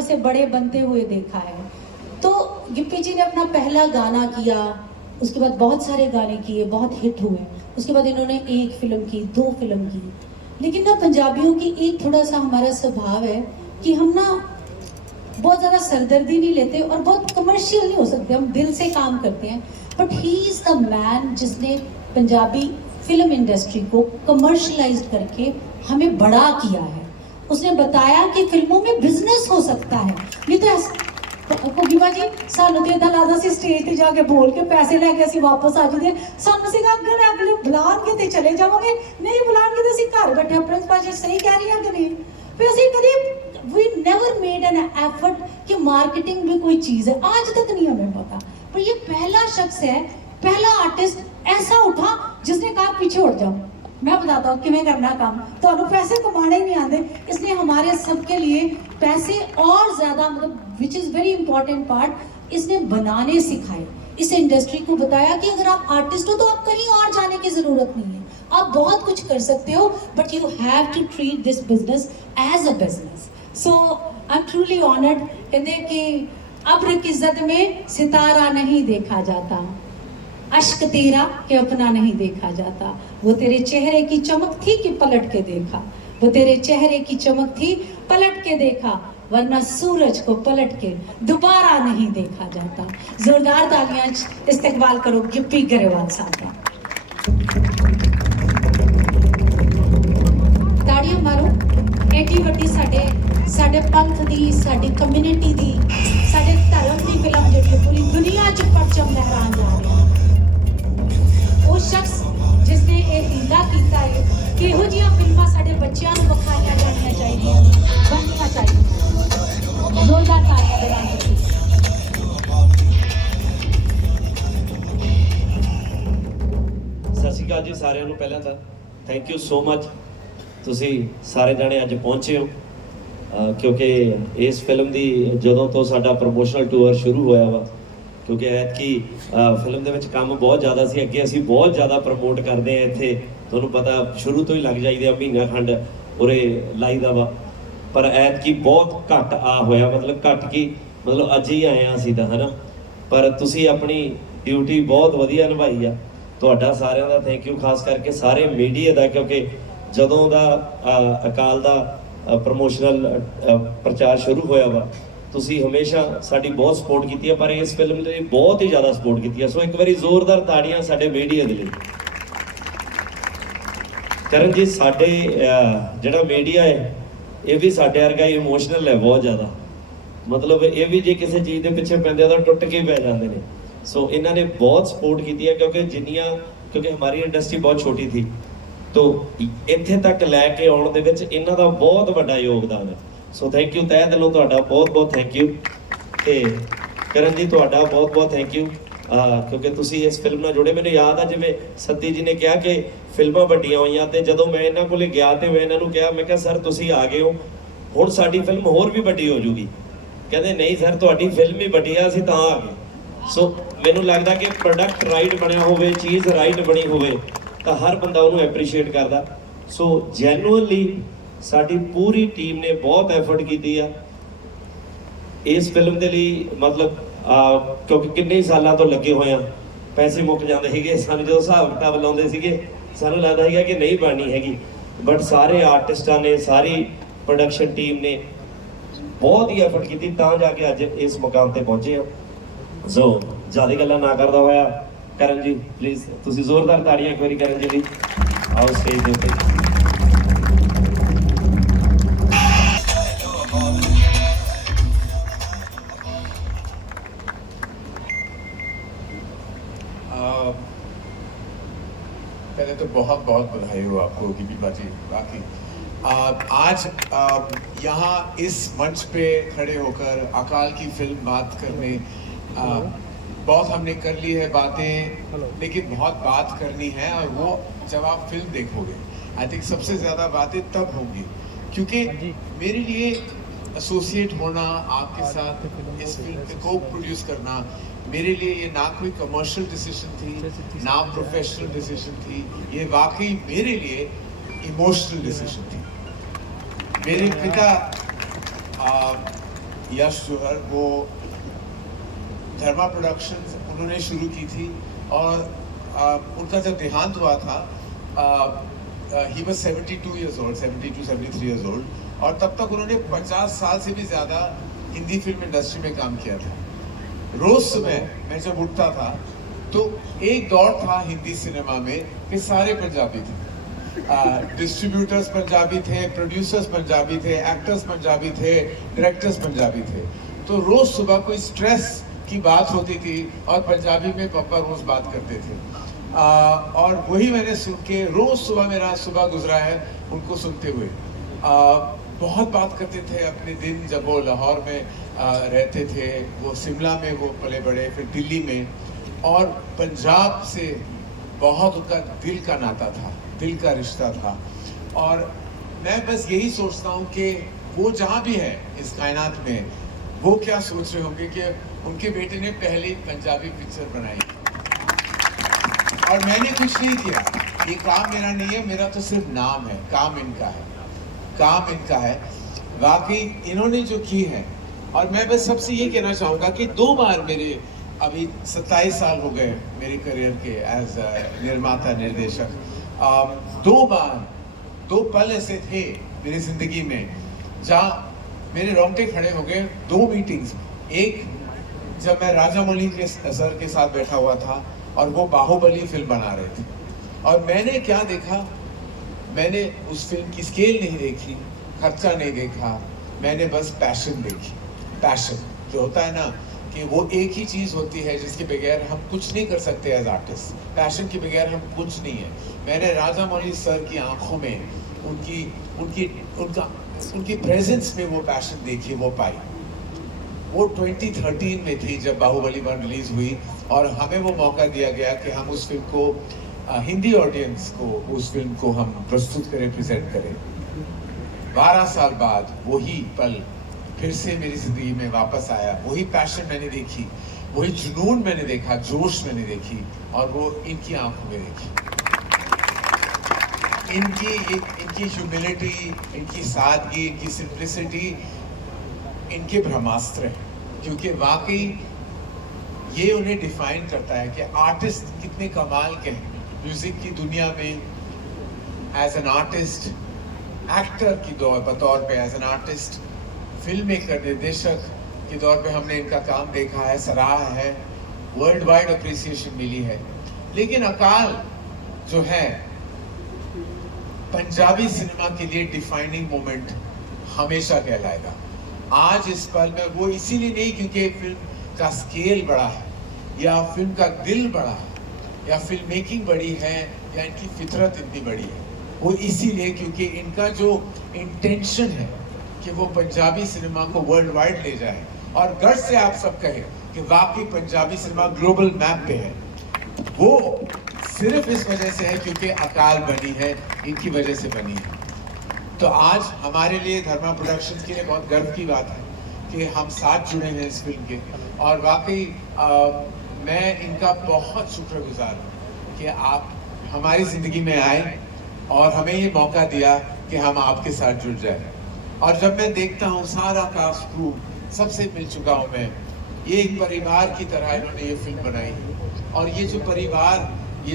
से बड़े बनते हुए देखा है। तो गिप्पी जी ने अपना पहला गाना किया, उसके बाद बहुत सारे गाने किए, बहुत हिट हुए। उसके बाद इन्होंने एक फिल्म की, 2 फिल्म की। लेकिन ना पंजाबियों की एक थोड़ा सा हमारा स्वभाव है कि हम ना बहुत ज़्यादा सरदर्दी नहीं लेते और बहुत कमर्शियल नहीं हो सकते, हम दिल से काम करते हैं। But he is the man जिसने पंजाबी फिल्म इंडस्ट्री को कमर्शलाइज करके हमें बड़ा किया है। उसने बताया कि फिल्मों में बिजनेस हो सकता है। नहीं तो कोगिमा जी सानू तो इदा लगता सी स्टेज पे जाके बोल के पैसे लेके ਅਸੀਂ वापस आ जाते, सानू सीगा अगर अगले बुलाणगे ते चले जावांगे, नहीं बुलाणगे तो ਅਸੀਂ घर बैठे। प्रिंस भाजी सही कह रही है कि नहीं? फिर ਅਸੀਂ कभी we never made an effort कि मार्केटिंग भी कोई चीज़ है, आज तक नहीं हमें पता। पर ये पहला शख्स है, पहला आर्टिस्ट ऐसा उठा जिसने कहा पीछे उठ जाओ, मैं बताता हूँ किमें करना काम, तो पैसे कमाने ही नहीं आते। इसने हमारे सबके लिए पैसे और ज़्यादा मतलब which is very important part, इसने बनाने सिखाए। इस इंडस्ट्री को बताया कि अगर आप आर्टिस्ट हो तो आप कहीं और जाने की ज़रूरत नहीं है, आप बहुत कुछ कर सकते हो, but you have to treat this business as a business. So I am truly honoured. कहते कि अब्र की ज़द में सितारा नहीं देखा जाता, अश्क तेरा कि अपना नहीं देखा जाता। वो तेरे चेहरे की चमक थी कि पलट के देखा, वो तेरे चेहरे की चमक थी पलट के देखा, वरना सूरज को पलट के दोबारा नहीं देखा जाता। जोरदार तालियां इस्तेकबाल करो गिप्पी गरेवाल साहब का। ताड़ियां मारो। एडी वड्डी साडे पंथ दी, साडी कम्युनिटी दी, साडे धर्म दी फिल्म जिहड़ी पूरी दुनिया च परचम लहरान जा रही है। वो शख्स जिसने ये हीला किया है कि इहो जिहियां फिल्मां साडे बच्चों को विखाईयां जानियां चाहिए, बननियां चाहिए। जोरदार तालियां बजाएं। सत श्री अकाल जी सारिਆਂ ਨੂੰ। ਪਹਿਲਾਂ ਤਾਂ ਥੈਂਕ ਯੂ ਸੋ ਮਚ, ਤੁਸੀਂ ਸਾਰੇ ਜਾਣੇ ਅੱਜ ਪਹੁੰਚੇ ਹੋ ਕਿਉਂਕਿ ਇਸ ਫਿਲਮ ਦੀ ਜਦੋਂ ਤੋਂ ਸਾਡਾ ਪ੍ਰੋਮੋਸ਼ਨਲ ਟੂਰ ਸ਼ੁਰੂ ਹੋਇਆ ਵਾ, ਕਿਉਂਕਿ ਐਤਕੀ ਫਿਲਮ ਦੇ ਵਿੱਚ ਕੰਮ ਬਹੁਤ ਜ਼ਿਆਦਾ ਸੀ। ਅੱਗੇ ਅਸੀਂ ਬਹੁਤ ਜ਼ਿਆਦਾ ਪ੍ਰਮੋਟ ਕਰਦੇ ਹਾਂ ਇੱਥੇ, ਤੁਹਾਨੂੰ ਪਤਾ ਸ਼ੁਰੂ ਤੋਂ ਹੀ ਲੱਗ ਜਾਈਦੇ ਆ, ਮਹੀਨਾ ਖੰਡ ਉਰੇ ਲਾਈਦਾ ਵਾ। ਪਰ ਐਤਕੀ ਬਹੁਤ ਘੱਟ ਆ ਹੋਇਆ, ਮਤਲਬ ਘੱਟ ਕੀ ਮਤਲਬ ਅੱਜ ਹੀ ਆਏ ਹਾਂ ਅਸੀਂ ਤਾਂ, ਹੈ ਨਾ। ਪਰ ਤੁਸੀਂ ਆਪਣੀ ਡਿਊਟੀ ਬਹੁਤ ਵਧੀਆ ਨਿਭਾਈ ਆ, ਤੁਹਾਡਾ ਸਾਰਿਆਂ ਦਾ ਥੈਂਕ ਯੂ। ਖਾਸ ਕਰਕੇ ਸਾਰੇ ਮੀਡੀਆ ਦਾ, ਕਿਉਂਕਿ ਜਦੋਂ ਦਾ ਅਕਾਲ ਦਾ ਪ੍ਰਮੋਸ਼ਨਲ ਪ੍ਰਚਾਰ ਸ਼ੁਰੂ ਹੋਇਆ ਵਾ, ਤੁਸੀਂ ਹਮੇਸ਼ਾ ਸਾਡੀ ਬਹੁਤ ਸਪੋਰਟ ਕੀਤੀ ਹੈ, ਪਰ ਇਸ ਫਿਲਮ ਲਈ ਬਹੁਤ ਹੀ ਜ਼ਿਆਦਾ ਸਪੋਰਟ ਕੀਤੀ ਹੈ। ਸੋ ਇੱਕ ਵਾਰੀ ਜ਼ੋਰਦਾਰ ਤਾੜੀਆਂ ਸਾਡੇ ਮੀਡੀਆ ਦੇ ਲਈ। ਕਰਨ ਜੀ, ਸਾਡੇ ਜਿਹੜਾ ਮੀਡੀਆ ਹੈ ਇਹ ਵੀ ਸਾਡੇ ਵਰਗਾ ਹੀ ਇਮੋਸ਼ਨਲ ਹੈ ਬਹੁਤ ਜ਼ਿਆਦਾ, ਮਤਲਬ ਇਹ ਵੀ ਜੇ ਕਿਸੇ ਚੀਜ਼ ਦੇ ਪਿੱਛੇ ਪੈਂਦੇ ਤਾਂ ਟੁੱਟ ਕੇ ਪੈ ਜਾਂਦੇ ਨੇ। ਸੋ ਇਹਨਾਂ ਨੇ ਬਹੁਤ ਸਪੋਰਟ ਕੀਤੀ ਹੈ, ਕਿਉਂਕਿ ਹਮਾਰੀ ਇੰਡਸਟਰੀ ਬਹੁਤ ਛੋਟੀ ਥੀ, तो ਇੱਥੇ ਤੱਕ ਲੈ ਕੇ ਆਉਣ ਦੇ ਵਿੱਚ ਇਹਨਾਂ ਦਾ ਬਹੁਤ ਵੱਡਾ ਯੋਗਦਾਨ ਹੈ। ਸੋ ਥੈਂਕ ਯੂ, ਤਹਿ ਦਿਲੋਂ ਤੁਹਾਡਾ ਬਹੁਤ ਬਹੁਤ ਥੈਂਕ ਯੂ। ਤੇ ਕਰਨ ਜੀ ਤੁਹਾਡਾ ਬਹੁਤ ਬਹੁਤ ਥੈਂਕ ਯੂ, ਕਿਉਂਕਿ ਤੁਸੀਂ ਇਸ ਫਿਲਮ ਨਾਲ ਜੁੜੇ। ਮੈਨੂੰ ਯਾਦ ਆ ਜਿਵੇਂ ਸੱਤੀ ਜੀ ਨੇ ਕਿਹਾ ਕਿ ਫਿਲਮਾਂ ਵੱਡੀਆਂ ਹੋਈਆਂ, ਤੇ ਜਦੋਂ ਮੈਂ ਇਹਨਾਂ ਕੋਲੇ ਗਿਆ ਤੇ ਮੈਂ ਇਹਨਾਂ ਨੂੰ ਕਿਹਾ, ਮੈਂ ਕਿਹਾ ਸਰ ਤੁਸੀਂ ਆ ਗਏ ਹੋ, ਹੁਣ ਸਾਡੀ ਫਿਲਮ ਹੋਰ ਵੀ ਵੱਡੀ ਹੋ ਜੂਗੀ। ਕਹਿੰਦੇ ਨਹੀਂ ਸਰ ਤੁਹਾਡੀ ਫਿਲਮ ਹੀ ਵੱਡੀ ਆ, ਅਸੀਂ ਤਾਂ ਆ ਗਏ। ਸੋ ਮੈਨੂੰ ਲੱਗਦਾ ਕਿ ਪ੍ਰੋਡਕਟ ਰਾਈਟ ਬਣਿਆ ਹੋਵੇ, ਚੀਜ਼ ਰਾਈਟ ਬਣੀ ਹੋਵੇ ਤਾਂ ਹਰ ਬੰਦਾ ਉਹਨੂੰ ਐਪਰੀਸ਼ੀਏਟ ਕਰਦਾ। ਸੋ ਜੈਨੂਅਨਲੀ ਸਾਡੀ ਪੂਰੀ ਟੀਮ ਨੇ ਬਹੁਤ ਐਫਰਟ ਕੀਤੀ ਆ ਇਸ ਫਿਲਮ ਦੇ ਲਈ, ਮਤਲਬ ਕਿਉਂਕਿ ਕਿੰਨੇ ਸਾਲਾਂ ਤੋਂ ਲੱਗੇ ਹੋਏ ਆ, ਪੈਸੇ ਮੁੱਕ ਜਾਂਦੇ ਸੀਗੇ ਸਾਨੂੰ, ਜਦੋਂ ਹਿਸਾਬ ਕਿਤਾਬ ਲਾਉਂਦੇ ਸੀਗੇ ਸਾਨੂੰ ਲੱਗਦਾ ਸੀਗਾ ਕਿ ਨਹੀਂ ਬਣਨੀ ਹੈਗੀ। ਬਟ ਸਾਰੇ ਆਰਟਿਸਟਾਂ ਨੇ, ਸਾਰੀ ਪ੍ਰੋਡਕਸ਼ਨ ਟੀਮ ਨੇ ਬਹੁਤ ਹੀ ਐਫਰਟ ਕੀਤੀ ਤਾਂ ਜਾ ਕੇ ਅੱਜ ਇਸ ਮੁਕਾਮ ਤੇ ਪਹੁੰਚੇ ਆ। ਸੋ ਜ਼ਿਆਦਾ ਗੱਲਾਂ ਨਾ ਕਰਦਾ ਹੋਇਆ ਕਰਨ ਜੀ ਪਲੀਜ਼ ਤੁਸੀਂ ਜ਼ੋਰਦਾਰ ਤਾੜੀਆਂ ਇੱਕ ਵਾਰੀ ਕਰਨ ਜੀ ਲਈ ਆਓ ਸਟੇਜ ਦੇ ਉੱਤੇ। पहले तो बहुत बहुत बधाई हो आपको गिप्पी बाजी। बाकी आज यहाँ इस मंच पे खड़े होकर अकाल की फिल्म बात करने बहुत हमने कर ली है बातें, लेकिन बहुत बात करनी है, और वो जब आप फिल्म देखोगे आई थिंक सबसे ज़्यादा बातें तब होंगी, क्योंकि मेरे लिए एसोसिएट होना आपके साथ, इस फिल्म को को प्रोड्यूस करना, मेरे लिए ये ना कोई कमर्शियल डिसीजन थी, ना प्रोफेशनल डिसीजन थी, ये वाकई मेरे लिए इमोशनल डिसीजन थी। मेरे पिता यश जो है वो धर्मा प्रोडक्शंस उन्होंने शुरू की थी और उनका जब देहांत हुआ था he was 72 years old, 72 73 years old, और तब तक उन्होंने 50 साल से भी ज़्यादा हिंदी फिल्म इंडस्ट्री में काम किया था। रोज सुबह मैं जब उठता था तो एक दौर था हिंदी सिनेमा में कि सारे पंजाबी थे, डिस्ट्रीब्यूटर्स पंजाबी थे, प्रोड्यूसर्स पंजाबी थे, एक्टर्स पंजाबी थे, डायरेक्टर्स पंजाबी थे। तो रोज सुबह कोई स्ट्रेस की बात होती थी और पंजाबी में पापा रोज बात करते थे, और वही मैंने सुन के रोज सुबह मेरा सुबह गुजरा है उनको सुनते हुए। बहुत बात करते थे अपने दिन, जब वो लाहौर में रहते थे, वो शिमला में वो पले बड़े, फिर दिल्ली में, और पंजाब से बहुत उनका दिल का नाता था, दिल का रिश्ता था। और मैं बस यही सोचता हूँ कि वो जहाँ भी है इस कायनात में, वो क्या सोच रहे होंगे कि उनके बेटे ने पहली पंजाबी पिक्चर बनाई और मैंने कुछ नहीं किया, ये काम मेरा नहीं है, मेरा तो सिर्फ नाम है, काम इनका है, काम इनका है। वाकई इन्होंने जो की है, और मैं बस सबसे ये कहना चाहूँगा कि 2 बार मेरे, अभी 27 साल हो गए मेरे करियर के एज निर्माता निर्देशक, 2 बार 2 पल ऐसे थे मेरी ज़िंदगी में जहाँ मेरे रोंगटे खड़े हो गए 2 मीटिंग्स में। एक जब मैं राजा मौली के सर के साथ बैठा हुआ था और वो बाहुबली फिल्म बना रहे थे, और मैंने क्या देखा, मैंने उस फिल्म की स्केल नहीं देखी, खर्चा नहीं देखा, मैंने बस पैशन देखी। पैशन जो होता है ना कि वो एक ही चीज़ होती है जिसके बगैर हम कुछ नहीं कर सकते एज आर्टिस्ट, पैशन के बगैर हम कुछ नहीं है। मैंने राजा मौली सर की आंखों में उनकी प्रेजेंस में वो पैशन देखी, वो पाई। वो 2013 में थी जब बाहुबली 1 रिलीज हुई और हमें वो मौका दिया गया कि हम उस फिल्म को हिंदी ऑडियंस को, उस फिल्म को हम प्रस्तुत करें, प्रेजेंट करें। 12 साल बाद वही पल फिर से मेरी जिंदगी में वापस आया, वही पैशन मैंने देखी, वही जुनून मैंने देखा, जोश मैंने देखी, और वो इनकी आंखों में देखी। इनकी ह्यूमिलिटी, इनकी सादगी, इनकी सिंप्लिसिटी इनके ब्रह्मास्त्र हैं, क्योंकि वाकई ये उन्हें डिफाइन करता है कि आर्टिस्ट कितने कमाल के हैं म्यूजिक की दुनिया में। एज एन आर्टिस्ट, एक्टर की बतौर पे, as an artist, film maker, निर्देशक के तौर पे हमने इनका काम देखा है, सराहा है, वर्ल्ड वाइड अप्रिसिएशन मिली है। लेकिन अकाल जो है पंजाबी सिनेमा के लिए डिफाइनिंग मोमेंट हमेशा कहलाएगा। आज इस पल में वो इसीलिए नहीं क्योंकि फिल्म का स्केल बड़ा है, या फिल्म का दिल बड़ा है, या फिल्म मेकिंग बड़ी है, या इनकी फितरत इतनी बड़ी है, वो इसीलिए क्योंकि इनका जो इंटेंशन है कि वो पंजाबी सिनेमा को वर्ल्ड वाइड ले जाए, और गर्व से आप सब कहें कि वाकई पंजाबी सिनेमा ग्लोबल मैप पे है। वो सिर्फ इस वजह से है क्योंकि अकाल बनी है, इनकी वजह से बनी है। तो आज हमारे लिए धर्मा प्रोडक्शंस के लिए बहुत गर्व की बात है कि हम साथ जुड़े हैं इस फिल्म के, और वाकई मैं इनका बहुत शुक्रगुजार हूँ कि आप हमारी ज़िंदगी में आए और हमें ये मौका दिया कि हम आपके साथ जुड़ जाए। और जब मैं देखता हूँ सारा कास्ट क्रू, सबसे मिल चुका हूँ मैं, ये एक परिवार की तरह इन्होंने ये फिल्म बनाई, और ये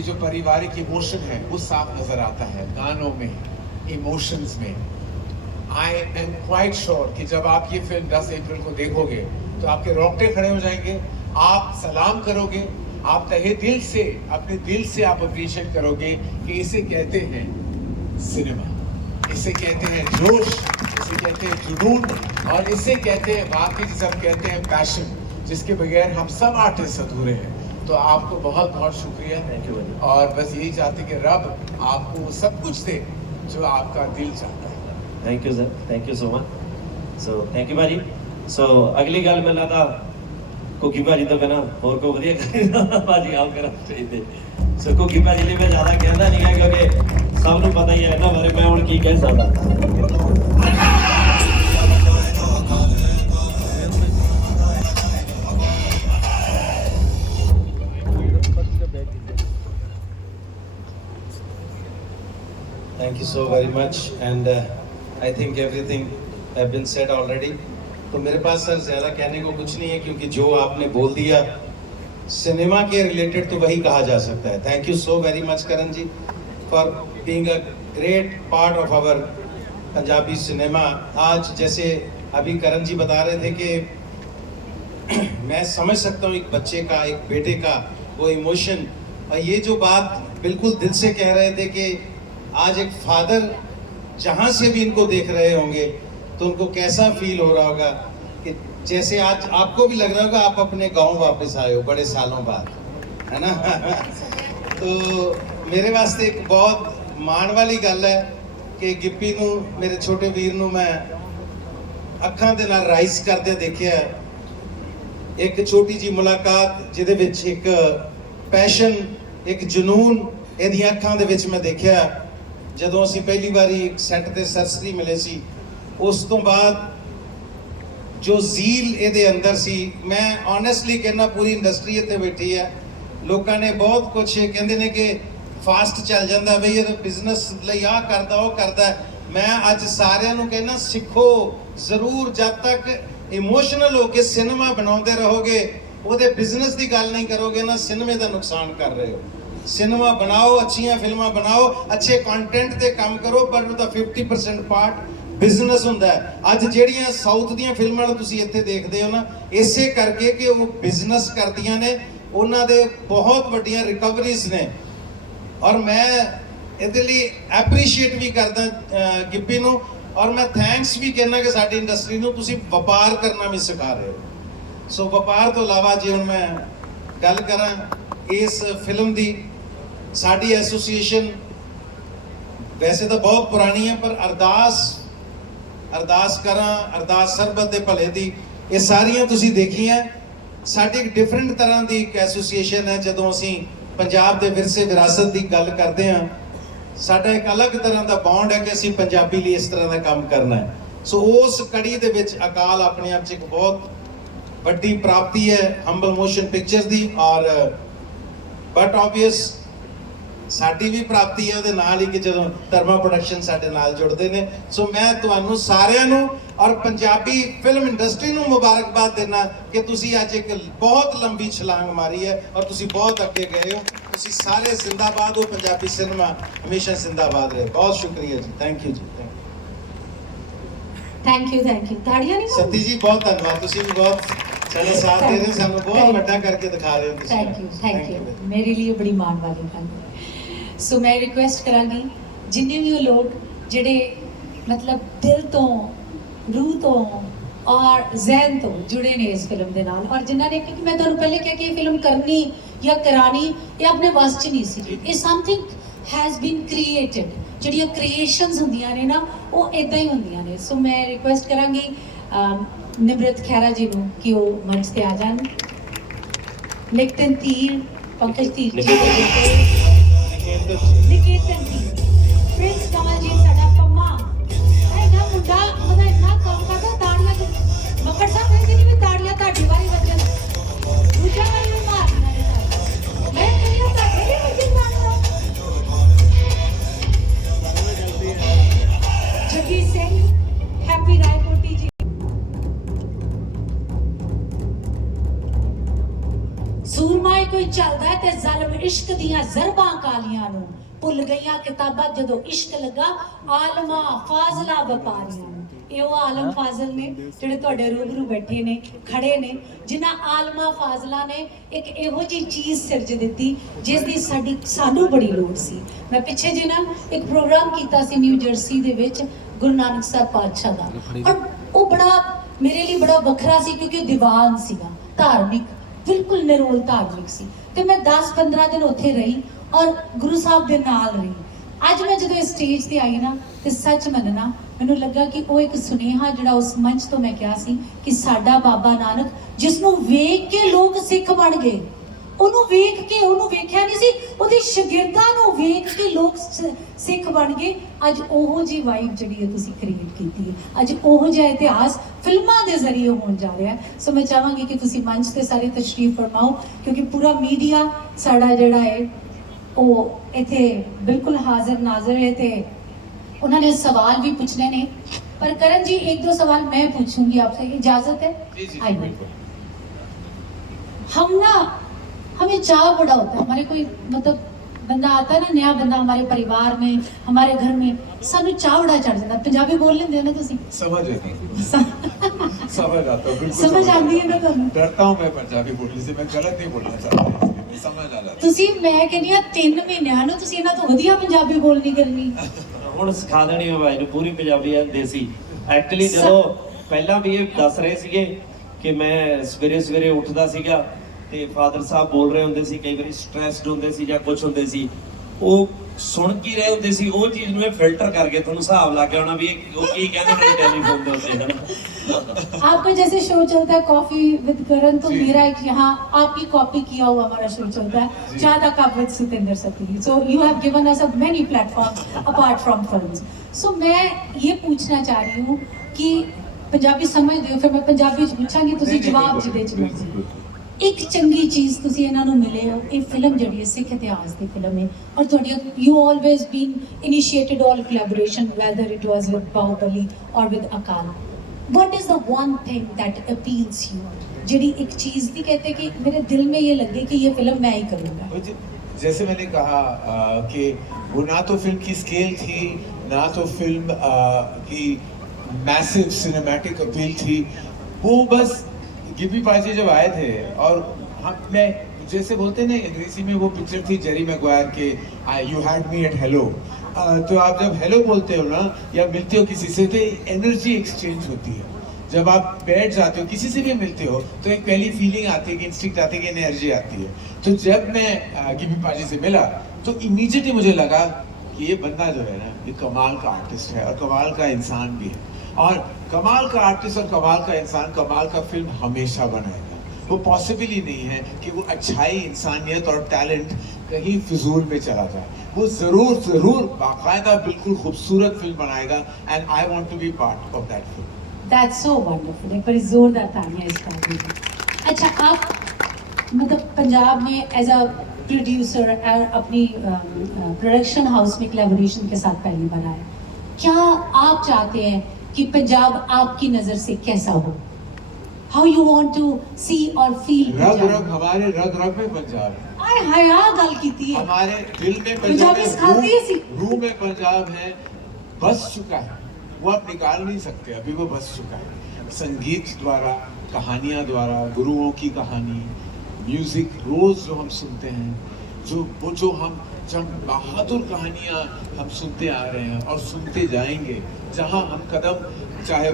जो पारिवारिक इमोशन है वो साफ नज़र आता है गानों में, इमोशंस में। आई एम क्वाइट श्योर कि जब आप ये फिल्म 10 अप्रैल को देखोगे तो आपके रोंगटे खड़े हो जाएंगे, आप सलाम करोगे, आप तहे दिल से, अपने दिल से आप अप्रिशिएट करोगे कि इसे कहते हैं सिनेमा, इसे कहते हैं जोश, इसे कहते हैं जुनून, और इसे कहते हैं बाकी सब कहते हैं पैशन, जिसके बगैर हम सब आर्टिस्ट अधूरे हैं। तो आपको बहुत बहुत शुक्रिया, और बस यही चाहते कि रब आपको सब कुछ दे जो आपका दिल चाहता है। Thank you sir, thank you so much. So thank you भाजी। सो अगली गल मैं लाता कुकी भाजी तो कहना और को वधिया भाजी आप करा चाहिए। सो कुकी भाजी लिए मैं ज़्यादा कहता नहीं है क्योंकि सबनों पता ही है इन्हों बारे मैं हुण की कह सकदा। Thank you so very much, and I think everything have been said already. तो मेरे पास सर ज़्यादा कहने को कुछ नहीं है, क्योंकि जो आपने बोल दिया सिनेमा के रिलेटेड तो वही कहा जा सकता है। Thank you so very much Karan ji for being a great part of our Punjabi cinema. आज जैसे अभी करण जी बता रहे थे कि मैं समझ सकता हूँ एक बच्चे का, एक बेटे का वो इमोशन, और ये जो बात बिल्कुल दिल से कह रहे थे कि आज एक फादर जहाँ से भी इनको देख रहे होंगे तो उनको कैसा फील हो रहा होगा कि जैसे आज आपको भी लग रहा होगा आप अपने गांव वापस आए हो बड़े सालों बाद, है ना। तो मेरे वास्ते एक बहुत माण वाली गल है कि गिप्पी नू, मेरे छोटे वीर नू मैं ਅੱਖਾਂ ਦੇ ਨਾਲ ਰਾਈਜ਼ ਕਰਦੇ ਦੇਖਿਆ। ਇੱਕ ਛੋਟੀ ਜੀ ਮੁਲਾਕਾਤ ਜਿਹਦੇ ਵਿੱਚ ਇੱਕ ਪੈਸ਼ਨ, ਇੱਕ ਜਨੂਨ ਇਹਦੀਆਂ ਅੱਖਾਂ ਦੇ ਵਿੱਚ ਮੈਂ ਦੇਖਿਆ ਜਦੋਂ ਅਸੀਂ ਪਹਿਲੀ ਵਾਰੀ ਸੈੱਟ ਤੇ ਸਰਸਰੀ ਮਿਲੇ ਸੀ। ਉਸ ਤੋਂ ਬਾਅਦ ਜੋ ਜ਼ੀਲ ਇਹਦੇ ਅੰਦਰ ਸੀ, ਮੈਂ ਓਨੈਸਟਲੀ ਕਹਿੰਦਾ ਪੂਰੀ ਇੰਡਸਟਰੀ ਇੱਥੇ ਬੈਠੀ ਹੈ, ਲੋਕਾਂ ਨੇ ਬਹੁਤ ਕੁਝ ਕਹਿੰਦੇ ਨੇ ਕਿ ਫਾਸਟ ਚੱਲ ਜਾਂਦਾ ਬਈ ਇਹ ਬਿਜ਼ਨਸ ਲਈ ਆਹ ਕਰਦਾ ਉਹ ਕਰਦਾ। ਮੈਂ ਅੱਜ ਸਾਰਿਆਂ ਨੂੰ ਕਹਿੰਦਾ ਸਿੱਖੋ ਜ਼ਰੂਰ, ਜਦ ਤੱਕ ਇਮੋਸ਼ਨਲ ਹੋ ਕੇ ਸਿਨੇਮਾ ਬਣਾਉਂਦੇ ਰਹੋਗੇ, ਉਹਦੇ ਬਿਜ਼ਨਸ ਦੀ ਗੱਲ ਨਹੀਂ ਕਰੋਗੇ ਨਾ, ਸਿਨੇਮੇ ਦਾ ਨੁਕਸਾਨ ਕਰ ਰਹੇ ਹੋ। ਸਿਨੇਮਾ ਬਣਾਓ, ਅੱਛੀਆਂ ਫਿਲਮਾਂ ਬਣਾਓ, ਅੱਛੇ ਕੰਟੈਂਟ ਤੇ ਕੰਮ ਕਰੋ, ਪਰ ਉਹਦਾ 50% ਪਾਰਟ ਬਿਜ਼ਨਸ ਹੁੰਦਾ ਹੈ। ਅੱਜ ਜਿਹੜੀਆਂ ਸਾਊਥ ਦੀਆਂ ਫਿਲਮਾਂ ਤੁਸੀਂ ਇੱਥੇ ਦੇਖਦੇ ਹੋ ਨਾ, ਇਸੇ ਕਰਕੇ ਕਿ ਉਹ ਬਿਜ਼ਨਸ ਕਰਦੀਆਂ ਨੇ, ਉਹਨਾਂ ਦੇ ਬਹੁਤ ਵੱਡੀਆਂ ਰਿਕਵਰੀਜ਼ ਨੇ। ਔਰ ਮੈਂ ਇਹਦੇ ਲਈ ਐਪਰੀਸ਼ੀਏਟ ਵੀ ਕਰਦਾ ਗਿੱਪੀ ਨੂੰ, ਔਰ ਮੈਂ ਥੈਂਕਸ ਵੀ ਕਹਿੰਦਾ ਕਿ ਸਾਡੀ ਇੰਡਸਟਰੀ ਨੂੰ ਤੁਸੀਂ ਵਪਾਰ ਕਰਨਾ ਵੀ ਸਿਖਾ ਰਹੇ ਹੋ। ਸੋ ਵਪਾਰ ਤੋਂ ਇਲਾਵਾ ਜੇ ਹੁਣ ਮੈਂ ਗੱਲ ਕਰਾਂ ਇਸ ਫਿਲਮ ਦੀ, ਸਾਡੀ ਐਸੋਸੀਏਸ਼ਨ ਵੈਸੇ ਤਾਂ ਬਹੁਤ ਪੁਰਾਣੀ ਹੈ, ਪਰ ਅਰਦਾਸ ਕਰਾਂ, ਅਰਦਾਸ ਸਰਬਤ ਦੇ ਭਲੇ ਦੀ, ਇਹ ਸਾਰੀਆਂ ਤੁਸੀਂ ਦੇਖੀਆਂ। ਸਾਡੀ ਇੱਕ ਡਿਫਰੈਂਟ ਤਰ੍ਹਾਂ ਦੀ ਇੱਕ ਐਸੋਸੀਏਸ਼ਨ ਹੈ। ਜਦੋਂ ਅਸੀਂ ਪੰਜਾਬ ਦੇ ਵਿਰਸੇ ਵਿਰਾਸਤ ਦੀ ਗੱਲ ਕਰਦੇ ਹਾਂ, ਸਾਡਾ ਇੱਕ ਅਲੱਗ ਤਰ੍ਹਾਂ ਦਾ ਬੌਂਡ ਹੈ ਕਿ ਅਸੀਂ ਪੰਜਾਬੀ ਲਈ ਇਸ ਤਰ੍ਹਾਂ ਦਾ ਕੰਮ ਕਰਨਾ ਹੈ। ਸੋ ਉਸ ਕੜੀ ਦੇ ਵਿੱਚ ਅਕਾਲ ਆਪਣੇ ਆਪ 'ਚ ਇੱਕ ਬਹੁਤ ਵੱਡੀ ਪ੍ਰਾਪਤੀ ਹੈ ਹੰਬਲ ਮੋਸ਼ਨ ਪਿਕਚਰ ਦੀ, ਔਰ ਬਟ ਆਬਵੀਅਸ ਸਾਡੀ ਵੀ ਪ੍ਰਾਪਤੀ ਹੈ ਉਹਦੇ ਨਾਲ ਹੀ ਕਿ ਜਦੋਂ ਧਰਮਾ ਪ੍ਰੋਡਕਸ਼ਨ ਸਾਡੇ ਨਾਲ ਜੁੜਦੇ ਨੇ। ਸੋ ਮੈਂ ਤੁਹਾਨੂੰ ਸਾਰਿਆਂ ਨੂੰ ਔਰ ਪੰਜਾਬੀ ਫਿਲਮ ਇੰਡਸਟਰੀ ਨੂੰ ਮੁਬਾਰਕਬਾਦ ਦੇਣਾ ਕਿ ਤੁਸੀਂ ਅੱਜ ਇੱਕ ਬਹੁਤ ਲੰਬੀ ਛਲਾਂਗ ਮਾਰੀ ਹੈ ਔਰ ਤੁਸੀਂ ਬਹੁਤ ਅੱਗੇ ਗਏ ਹੋ। ਤੁਸੀਂ ਸਾਰੇ ਜ਼ਿੰਦਾਬਾਦ ਹੋ, ਪੰਜਾਬੀ ਸਿਨੇਮਾ ਹਮੇਸ਼ਾ ਜ਼ਿੰਦਾਬਾਦ ਰਹੇ। ਬਹੁਤ ਸ਼ੁਕਰੀਆ ਜੀ, thank you ji. Thank you ਤਾੜੀਆਂ ਨਹੀਂ ਸਤੀ ਜੀ ਬਹੁਤ ਧੰਨਵਾਦ, ਤੁਸੀਂ ਵੀ ਬਹੁਤ ਸਾਡਾ ਸਾਥ ਦੇ ਰਹੇ ਹੋ, ਸਾਨੂੰ ਬਹੁਤ ਵੱਡਾ ਕਰਕੇ ਦਿਖਾ ਰਹੇ ਹੋ ਤੁਸੀਂ। ਥੈਂਕ ਯੂ ਮੇਰੇ ਲਈ ਬੜੀ ਮਾਣ ਵਾਲੀ ਗੱਲ ਹੈ। ਸੋ ਮੈਂ ਰਿਕੁਐਸਟ ਕਰਾਂਗੀ ਜਿੰਨੇ ਵੀ ਉਹ ਲੋਕ ਜਿਹੜੇ ਮਤਲਬ ਦਿਲ ਤੋਂ, ਰੂਹ ਤੋਂ ਔਰ ਜ਼ਹਿਨ ਤੋਂ ਜੁੜੇ ਨੇ ਇਸ ਫਿਲਮ ਦੇ ਨਾਲ, ਔਰ ਜਿਨ੍ਹਾਂ ਨੇ, ਕਿਉਂਕਿ ਮੈਂ ਤੁਹਾਨੂੰ ਪਹਿਲੇ ਕਿਹਾ ਕਿ ਇਹ ਫਿਲਮ ਕਰਨੀ ਜਾਂ ਕਰਾਣੀ ਇਹ ਆਪਣੇ ਵੱਸ 'ਚ ਨਹੀਂ ਸੀ, ਇਹ ਸਮਥਿੰਗ ਹੈਜ਼ ਬੀਨ ਕ੍ਰੀਏਟਡ। ਜਿਹੜੀਆਂ ਕ੍ਰੀਏਸ਼ਨਸ ਹੁੰਦੀਆਂ ਨੇ ਨਾ ਉਹ ਇਦਾਂ ਹੀ ਹੁੰਦੀਆਂ ਨੇ। ਸੋ ਮੈਂ ਰਿਕੁਐਸਟ ਕਰਾਂਗੀ ਨਿਮਰਤ ਖਹਿਰਾ ਜੀ ਨੂੰ ਕਿ ਉਹ ਮੰਚ ਤੇ ਆ ਜਾਣ। ਨਿਕੇਤਨ ਧੀਰ, ਪੰਕਜ ਧੀਰ ਜੀ, ਨਿਕੇਤਨ ਧੀਰ, ਪ੍ਰਿੰਸ ਕਮਲ ਜੀ, ਸਾਡਾ ਪੰਮਾ, ਇਹਦਾ ਮੁੰਡਾ ਉਹਦਾ ਇੰਨਾ ਕੰਮ ਕਰਦਾ, ਤਾੜੀਆਂ ਮੱਕੜ ਸਾਹਿਬ ਕਹਿੰਦੇ ਨੇ ਵੀ ਤਾੜੀਆਂ ਤੁਹਾਡੀ ਵਾਰੀ ਵੱਜਣ, ਦੂਜਾ ਵਾਰੀ ਨੂੰ ਮਾਰਨਾ ਨੇ ਸਾਡਾ, ਮੈਂ ਕਹਿੰਦੀ ਤੁਹਾਡੇ ਵੀ ਵੱਜਣ ਮਾਰਨਾ। ਜਗੀ ਸਿੰਘ, ਹੈਪੀ ਰਾਏਕੋਟੀ ਜੀ, ਸੂਰਮਾ ਕੋਈ ਚੱਲਦਾ ਤੇ ਜ਼ਾਲਮ ਇਸ਼ਕ ਦੀਆਂ ਜ਼ਰਬਾਂ ਕਾਲੀਆਂ ਨੂੰ ਭੁੱਲ ਗਈਆਂ ਕਿਤਾਬਾਂ ਜਦੋਂ ਇਸ਼ਕ ਲੱਗਾ ਆਲਮਾ ਫਾਜ਼ਲਾ ਵਪਾਰੀਆਂ ਨੂੰ। ਇਹ ਉਹ ਆਲਮ ਫਾਜ਼ਲ ਨੇ ਜਿਹੜੇ ਤੁਹਾਡੇ ਰੂਬਰੂ ਬੈਠੇ ਨੇ, ਖੜੇ ਨੇ, ਜਿਨ੍ਹਾਂ ਆਲਮਾ ਫਾਜ਼ਲਾ ਨੇ ਇੱਕ ਇਹੋ ਜਿਹੀ ਚੀਜ਼ ਸਿਰਜ ਦਿੱਤੀ ਜਿਸ ਦੀ ਸਾਨੂੰ ਬੜੀ ਲੋੜ ਸੀ। ਮੈਂ ਪਿੱਛੇ ਜੇ ਨਾ ਇੱਕ ਪ੍ਰੋਗਰਾਮ ਕੀਤਾ ਸੀ ਨਿਊ ਜਰਸੀ ਦੇ ਵਿੱਚ ਗੁਰੂ ਨਾਨਕ ਸਾਹਿਬ ਪਾਤਸ਼ਾਹ ਦਾ, ਔਰ ਉਹ ਬੜਾ ਮੇਰੇ ਲਈ ਬੜਾ ਵੱਖਰਾ ਸੀ ਕਿਉਂਕਿ ਉਹ ਦੀਵਾਨ ਸੀਗਾ, ਧਾਰਮਿਕ, ਬਿਲਕੁਲ ਨਿਰੋਲ ਧਾਰਮਿਕ ਸੀ, ਤੇ ਮੈਂ 10-15 ਦਿਨ ਉੱਥੇ ਰਹੀ ਔਰ ਗੁਰੂ ਸਾਹਿਬ ਦੇ ਨਾਲ ਰਹੀ। ਅੱਜ ਮੈਂ ਜਦੋਂ ਇਸ ਸਟੇਜ ਤੇ ਆਈ ਨਾ ਤੇ ਸੱਚ ਮੰਨਣਾ ਮੈਨੂੰ ਲੱਗਾ ਕਿ ਉਹ ਇੱਕ ਸੁਨੇਹਾ ਜਿਹੜਾ ਉਸ ਮੰਚ ਤੋਂ ਮੈਂ ਕਿਹਾ ਸੀ ਕਿ ਸਾਡਾ ਬਾਬਾ ਨਾਨਕ ਜਿਸ ਨੂੰ ਵੇਖ ਕੇ ਲੋਕ ਸਿੱਖ ਬਣ ਗਏ, ਉਹਨੂੰ ਵੇਖ ਕੇ, ਉਹਨੂੰ ਵੇਖਿਆ ਨਹੀਂ ਸੀ, ਉਹਦੇ ਸ਼ਾਗਿਰਦਾਂ ਨੂੰ ਵੇਖ ਕੇ ਲੋਕ ਸਿੱਖ ਬਣ ਗਏ। ਅੱਜ ਉਹੋ ਜਿਹੀ ਵਾਈਬ ਜਿਹੜੀ ਹੈ ਤੁਸੀਂ ਕ੍ਰੀਏਟ ਕੀਤੀ ਹੈ, ਅੱਜ ਉਹੋ ਜਿਹਾ ਇਤਿਹਾਸ ਫਿਲਮਾਂ ਦੇ ਜ਼ਰੀਏ ਹੋਣ ਜਾ ਰਿਹਾ ਹੈ। ਸੋ ਮੈਂ ਚਾਹਾਂਗੀ ਕਿ ਤੁਸੀਂ ਮੰਚ ਤੇ ਸਾਰੇ ਤਸ਼ਰੀਫ ਫਰਮਾਓ ਕਿਉਂਕਿ ਪੂਰਾ ਮੀਡੀਆ ਸਾਡਾ ਜਿਹੜਾ ਹੈ ਉਹ ਇੱਥੇ ਬਿਲਕੁਲ ਹਾਜ਼ਰ ਨਾਜ਼ਰ ਹੈ ਤੇ ਉਹਨਾਂ ਨੇ ਸਵਾਲ ਵੀ ਪੁੱਛਣੇ ਨੇ पर करण जी एक दो सवाल मैं पूछूंगी आपसे, इजाजत है? जी जी आइए। बिल्कुल। हम ना, हमें चाह बड़ा होता है, हमारे कोई मतलब बंदा आता है ना, नया बंदा हमारे परिवार में, हमारे घर में, सानू चाह बड़ा चढ़ जाता है। पंजाबी बोल लेंदे हो ना तुसी? समझ आती है। स- समझ आता हूँ, बिल्कुल समझ आती है ना तुहानू? डरता हूँ मैं पंजाबी बोलने से, मैं गलत नहीं बोलना चाहता, इसलिए मैं समझ आ जाता ਤੁਸੀਂ ਮੈਂ ਕਹਿੰਦੀ ਆ 3 ਮਹੀਨਿਆਂ ਨੂੰ ਤੁਸੀਂ ਇਹਨਾਂ ਤੋਂ ਵਧੀਆ ਪੰਜਾਬੀ ਬੋਲਣੀ ਕਰਨੀ। ਹੁਣ ਸਿਖਾ ਦੇਣੀ ਹੈ ਭਾਈ ਨੂੰ ਪੂਰੀ ਪੰਜਾਬੀ ਐ ਦੇਸੀ। ਐਕਚੁਅਲੀ ਜਦੋਂ ਪਹਿਲਾਂ ਵੀ ਇਹ ਦੱਸ ਰਹੇ ਸੀਗੇ ਕਿ ਮੈਂ ਸਵੇਰੇ ਸਵੇਰੇ ਉੱਠਦਾ ਸੀਗਾ ਤੇ ਫਾਦਰ ਸਾਹਿਬ ਬੋਲ ਰਹੇ ਹੁੰਦੇ ਸੀ, ਕਈ ਵਾਰੀ ਸਟ੍ਰੈਸਡ ਹੁੰਦੇ ਸੀ ਜਾਂ ਕੁਝ ਹੁੰਦੇ ਸੀ, ਉਹ ਸੁਣ ਕੀ ਰਹੇ ਹੁੰਦੇ ਸੀ, ਉਹ ਚੀਜ਼ ਨੂੰ ਇਹ ਫਿਲਟਰ ਕਰਕੇ ਤੁਹਾਨੂੰ ਹਿਸਾਬ ਲੱਗ ਗਿਆ ਹੋਣਾ ਵੀ ਇਹ ਉਹ ਕੀ ਕਹਿੰਦੇ ਨੇ ਟੈਲੀਫੋਨ ਦੇ ਉੱਤੇ ਹੈ। आपका जैसे शो चलता है कॉफी विद करण, तो जी। मेरा एक यहाँ आपकी कॉपी किया हुआ हमारा शो चलता है जी। चाह तक आप with Sutendra Sati. So you have given us a many platform apart from films. So मैं ये पूछना चाह रही हूँ कि पंजाबी समझते हो, फिर मैं पंजाबी च पूछांगी, तुसी जवाब जिदे च मर्जी। ਇੱਕ ਚੰਗੀ ਚੀਜ਼ ਤੁਸੀਂ ਇਹਨਾਂ ਨੂੰ ਮਿਲੇ ਹੋ, ਇਹ ਫਿਲਮ ਜਿਹੜੀ ਹੈ ਸਿੱਖ ਇਤਿਹਾਸ ਦੀ ਫਿਲਮ ਹੈ, ਔਰ ਤੁਹਾਡੀ you always been initiated all collaboration whether it was with Baahubali ਔਰ with Akaal. What is the one thing that appeals you, ਜਿਹੜੀ ਇੱਕ ਚੀਜ਼ ਦੀ कहते कि मेरे दिल में ये लगे कि ये फिल्म मैं ही करूँगा? जैसे मैंने कहा कि वो ना तो फिल्म की स्केल थी, ना तो फिल्म की मैसिव सिनेमैटिक अपील थी, वो बस गिब्बी पाजी जब आए थे और मैं जैसे बोलते हैं ना अंग्रेजी में, वो पिक्चर थी जेरी मैगवायर के you had me at hello, तो आप जब हेलो बोलते हो ना या मिलते हो किसी से, तो एनर्जी एक्सचेंज होती है। जब आप बैठ जाते हो किसी से भी मिलते हो तो एक पहली फीलिंग आती है कि इंस्टिंक्ट आती है कि एनर्जी आती है। तो जब मैं गिब्बी पाजी से मिला तो इमीडिएटली मुझे लगा कि ये बंदा जो है ना, ये कमाल का आर्टिस्ट है और कमाल का इंसान भी है, और कमाल का आर्टिस्ट और कमाल का इंसान कमाल का फिल्म हमेशा बनाएगा। वो पॉसिबल ही नहीं है कि वो अच्छाई, इंसानियत और टैलेंट कहीं फिजूल में चला जाए। वो जरूर जरूर बाकायदा बिल्कुल खूबसूरत फिल्म बनाएगा, and I want to be part of that film. That's so wonderful, एक बड़ी जोरदार तालियां इस बात में। अच्छा, आप मतलब पंजाब में एज अ प्रोड्यूसर अपनी प्रोडक्शन हाउस में कोलैबोरेशन के साथ पहली बार आए, क्या आप चाहते हैं कि पंजाब आपकी नज़र से कैसा हो? हाउ यू वांट टू सी और फील रग पंजाब? रग हमारे रग रग में पंजाब है, आय हाय आ गल कीती है। हमारे दिल में पंजाबी पंजाब सिखाती है सी। है, रूह में पंजाब है, बस चुका है, वो आप निकाल नहीं सकते, अभी वो बस चुका है। संगीत द्वारा, कहानियाँ द्वारा, गुरुओं की कहानी, म्यूजिक रोज जो हम सुनते हैं, जो हम जब बहादुर कहानियाँ हम सुनते आ रहे हैं और सुनते जाएंगे, जहाँ हम कदम, चाहे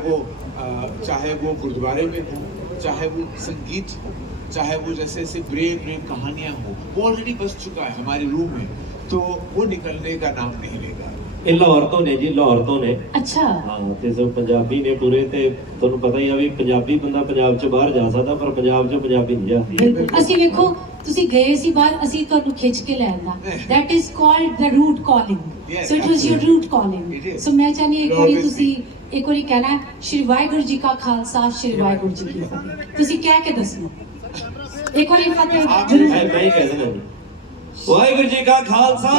वो गुरुद्वारे में हो, चाहे वो संगीत हो, चाहे वो जैसे ऐसे ब्रेव कहानियाँ हो, वो ऑलरेडी बस चुका है हमारी रूह में, तो वो निकलने का नाम नहीं लेगा। ਇਹ ਲਾਹੌਰ ਤੋਂ ਨੇ ਜੀ, ਲਾਹੌਰ ਤੋਂ ਨੇ। अच्छा, ਹਾਂ ਤੇ ਸੋ ਪੰਜਾਬੀ ਨੇ ਪੂਰੇ, ਤੇ ਤੁਹਾਨੂੰ ਪਤਾ ਹੀ ਆ ਵੀ ਪੰਜਾਬੀ ਬੰਦਾ ਪੰਜਾਬ ਚ ਬਾਹਰ ਜਾ ਸਕਦਾ ਪਰ ਪੰਜਾਬ ਚ ਪੰਜਾਬੀ ਨਹੀਂ ਜਾਂਦੀ। ਬਿਲਕੁਲ। ਅਸੀਂ ਵੇਖੋ ਤੁਸੀਂ ਗਏ ਸੀ ਬਾਹਰ, ਅਸੀਂ ਤੁਹਾਨੂੰ ਖਿੱਚ ਕੇ ਲੈ ਆਂਦਾ। That is called the root calling. Yes, so it was your absolutely. Root It calling. is. So ਮੈਂ ਚਾਹਨੀ ਇੱਕ It ਵਾਰੀ always ਤੁਸੀਂ ਇੱਕ ਵਾਰੀ ਕਹਿਣਾ ਹੈ, ਸ਼੍ਰੀ ਵਾਹਿਗੁਰੂ ਜੀ ਕਾ ਖਾਲਸਾ, ਸ਼੍ਰੀ ਵਾਹਿਗੁਰੂ ਜੀ ਕੀ ਫਤਿਹ। ਤੁਸੀਂ ਕਹਿ ਕੇ ਦੱਸੋ ਇੱਕ ਵਾਰੀ ਫਤਿਹ ਜ਼ਰੂਰ। ਮੈਂ ਹੀ ਕਹਿ ਦਿੰਦਾ ਜੀ, ਵਾਹਿਗੁਰੂ ਜੀ ਕਾ ਖਾਲਸਾ,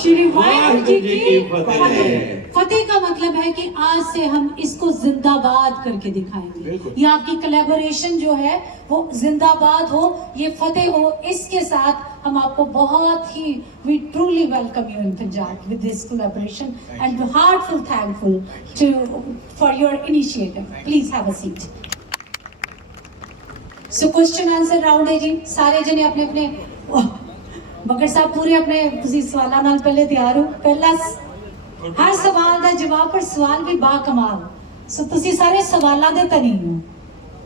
श्री वाहिगुरु जी की फतेह। फतेह। फतेह का मतलब है कि आज से हम इसको जिंदाबाद करके दिखाएंगे। बिल्कुल। ये आपकी कोलैबोरेशन जो है वो जिंदाबाद हो, ये फतेह हो। इसके साथ हम आपको बहुत ही we truly welcome you in Punjab with this collaboration and heartful thankful for your initiative. Please have a seat. So question answer round है जी, सारे जने अपने अपने मगर साहब पूरे अपने ਤੁਸੀਂ ਸਵਾਲਾਂ ਨਾਲ ਪਹਿਲੇ ਤਿਆਰ ਹੋ। ਪਹਿਲਾ ਹਰ ਸਵਾਲ ਦਾ ਜਵਾਬ, ਪਰ ਸਵਾਲ ਵੀ ਬਾ ਕਮਾਲ। ਸੋ ਤੁਸੀਂ ਸਾਰੇ ਸਵਾਲਾਂ ਦੇ ਧਨੀ ਹੋ।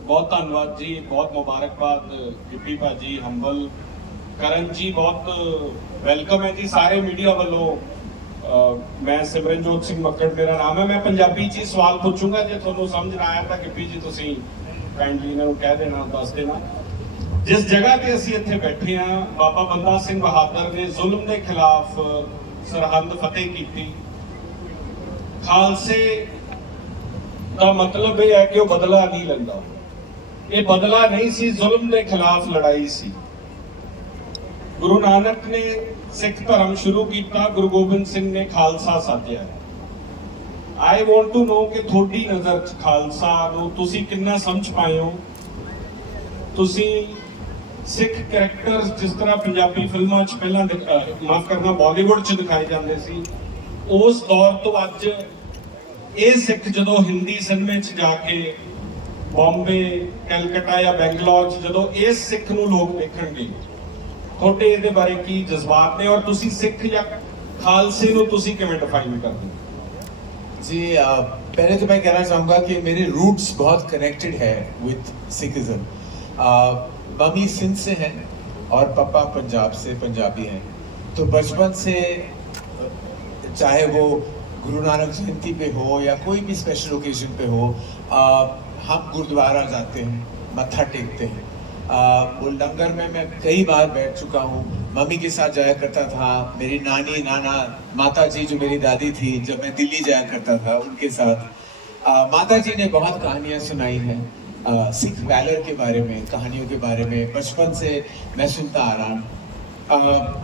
ਬਹੁਤ ਧੰਨਵਾਦ ਜੀ, ਬਹੁਤ ਮੁਬਾਰਕਬਾਦ ਗਿੱਪੀ ਭਾਜੀ, ਹੰਬਲ, ਕਰਨ ਜੀ, ਬਹੁਤ ਵੈਲਕਮ ਹੈ ਜੀ ਸਾਰੇ ਮੀਡੀਆ ਵੱਲੋਂ। ਮੈਂ ਸਿਮਰਨਜੋਤ ਸਿੰਘ ਮੱਕੜ ਮੇਰਾ ਨਾਮ ਹੈ। ਮੈਂ ਪੰਜਾਬੀ 'ਚ ਹੀ ਸਵਾਲ ਪੁੱਛੂੰਗਾ, ਜੇ ਤੁਹਾਨੂੰ ਸਮਝ ਨਾ ਆਇਆ ਤਾਂ ਗਿੱਪੀ ਜੀ ਤੁਸੀਂ ਕਾਈਂਡਲੀ ਇਹਨਾਂ ਨੂੰ ਕਹਿ ਦੇਣਾ, ਦੱਸ ਦੇਣਾ। ਜਿਸ ਜਗ੍ਹਾ ਤੇ ਅਸੀਂ ਇੱਥੇ ਬੈਠੇ ਹਾਂ, ਬਾਬਾ ਬੰਦਾ ਸਿੰਘ ਬਹਾਦਰ ਨੇ ਜ਼ੁਲਮ ਦੇ ਖਿਲਾਫ ਸਰਹੰਦ ਫਤਿਹ ਕੀਤੀ। ਖਾਲਸੇ ਦਾ ਮਤਲਬ ਇਹ ਹੈ ਕਿ ਉਹ ਬਦਲਾ ਨਹੀਂ ਲੈਂਦਾ। ਇਹ ਬਦਲਾ ਨਹੀਂ ਸੀ, ਜ਼ੁਲਮ ਦੇ ਖਿਲਾਫ ਲੜਾਈ ਸੀ। ਗੁਰੂ ਨਾਨਕ ਨੇ ਸਿੱਖ ਧਰਮ ਸ਼ੁਰੂ ਕੀਤਾ, ਗੁਰੂ ਗੋਬਿੰਦ ਸਿੰਘ ਨੇ ਖਾਲਸਾ ਸਾਜਿਆ। ਆਈ ਵਾਂਟ ਟੂ ਨੋ ਕਿ ਤੁਹਾਡੀ ਨਜ਼ਰ 'ਚ ਖਾਲਸਾ ਨੂੰ ਤੁਸੀਂ ਕਿੰਨਾ ਸਮਝ ਪਾਏ ਹੋ। ਤੁਸੀਂ ਸਿੱਖ ਕੈਰੈਕਟਰਸ ਜਿਸ ਤਰ੍ਹਾਂ ਪੰਜਾਬੀ ਫਿਲਮਾਂ 'ਚ ਪਹਿਲਾਂ ਮਾਫ ਕਰਨਾ ਬਾਲੀਵੁੱਡ 'ਚ ਦਿਖਾਏ ਜਾਂਦੇ ਸੀ, ਉਸ ਦੌਰ ਤੋਂ ਅੱਜ ਇਹ ਸਿੱਖ ਜਦੋਂ ਹਿੰਦੀ ਸਿਨੇਮੇ 'ਚ ਜਾ ਕੇ ਬੰਬੇ, ਕਲਕੱਤਾ ਜਾਂ ਬੈਂਗਲੌਰ 'ਚ ਜਦੋਂ ਇਸ ਸਿੱਖ ਨੂੰ ਲੋਕ ਦੇਖਣਗੇ, ਤੁਹਾਡੇ ਇਹਦੇ ਬਾਰੇ ਕੀ ਜਜ਼ਬਾਤ ਨੇ, ਔਰ ਤੁਸੀਂ ਸਿੱਖ ਜਾਂ ਖਾਲਸੇ ਨੂੰ ਤੁਸੀਂ ਕਿਵੇਂ ਡਿਫਾਈਨ ਕਰਦੇ ਹੋ? जी पहले तो मैं कहना चाहूँगा कि मेरे रूट्स बहुत कनेक्टेड है विथ सिखिज्म। मम्मी सिंध से हैं और पापा पंजाब से पंजाबी हैं। तो बचपन से चाहे वो गुरु नानक जयंती पे हो या कोई भी स्पेशल ओकेजन पे हो, हम गुरुद्वारा जाते हैं, मत्था टेकते हैं। वो लंगर में मैं कई बार बैठ चुका हूँ, मम्मी के साथ जाया करता था। मेरी नानी नाना माता जी जो मेरी दादी थी, जब मैं दिल्ली जाया करता था उनके साथ माता जी ने बहुत कहानियाँ सुनाई हैं सिख वैलर के बारे में, कहानियों के बारे में बचपन से मैं सुनता आ रहा हूँ।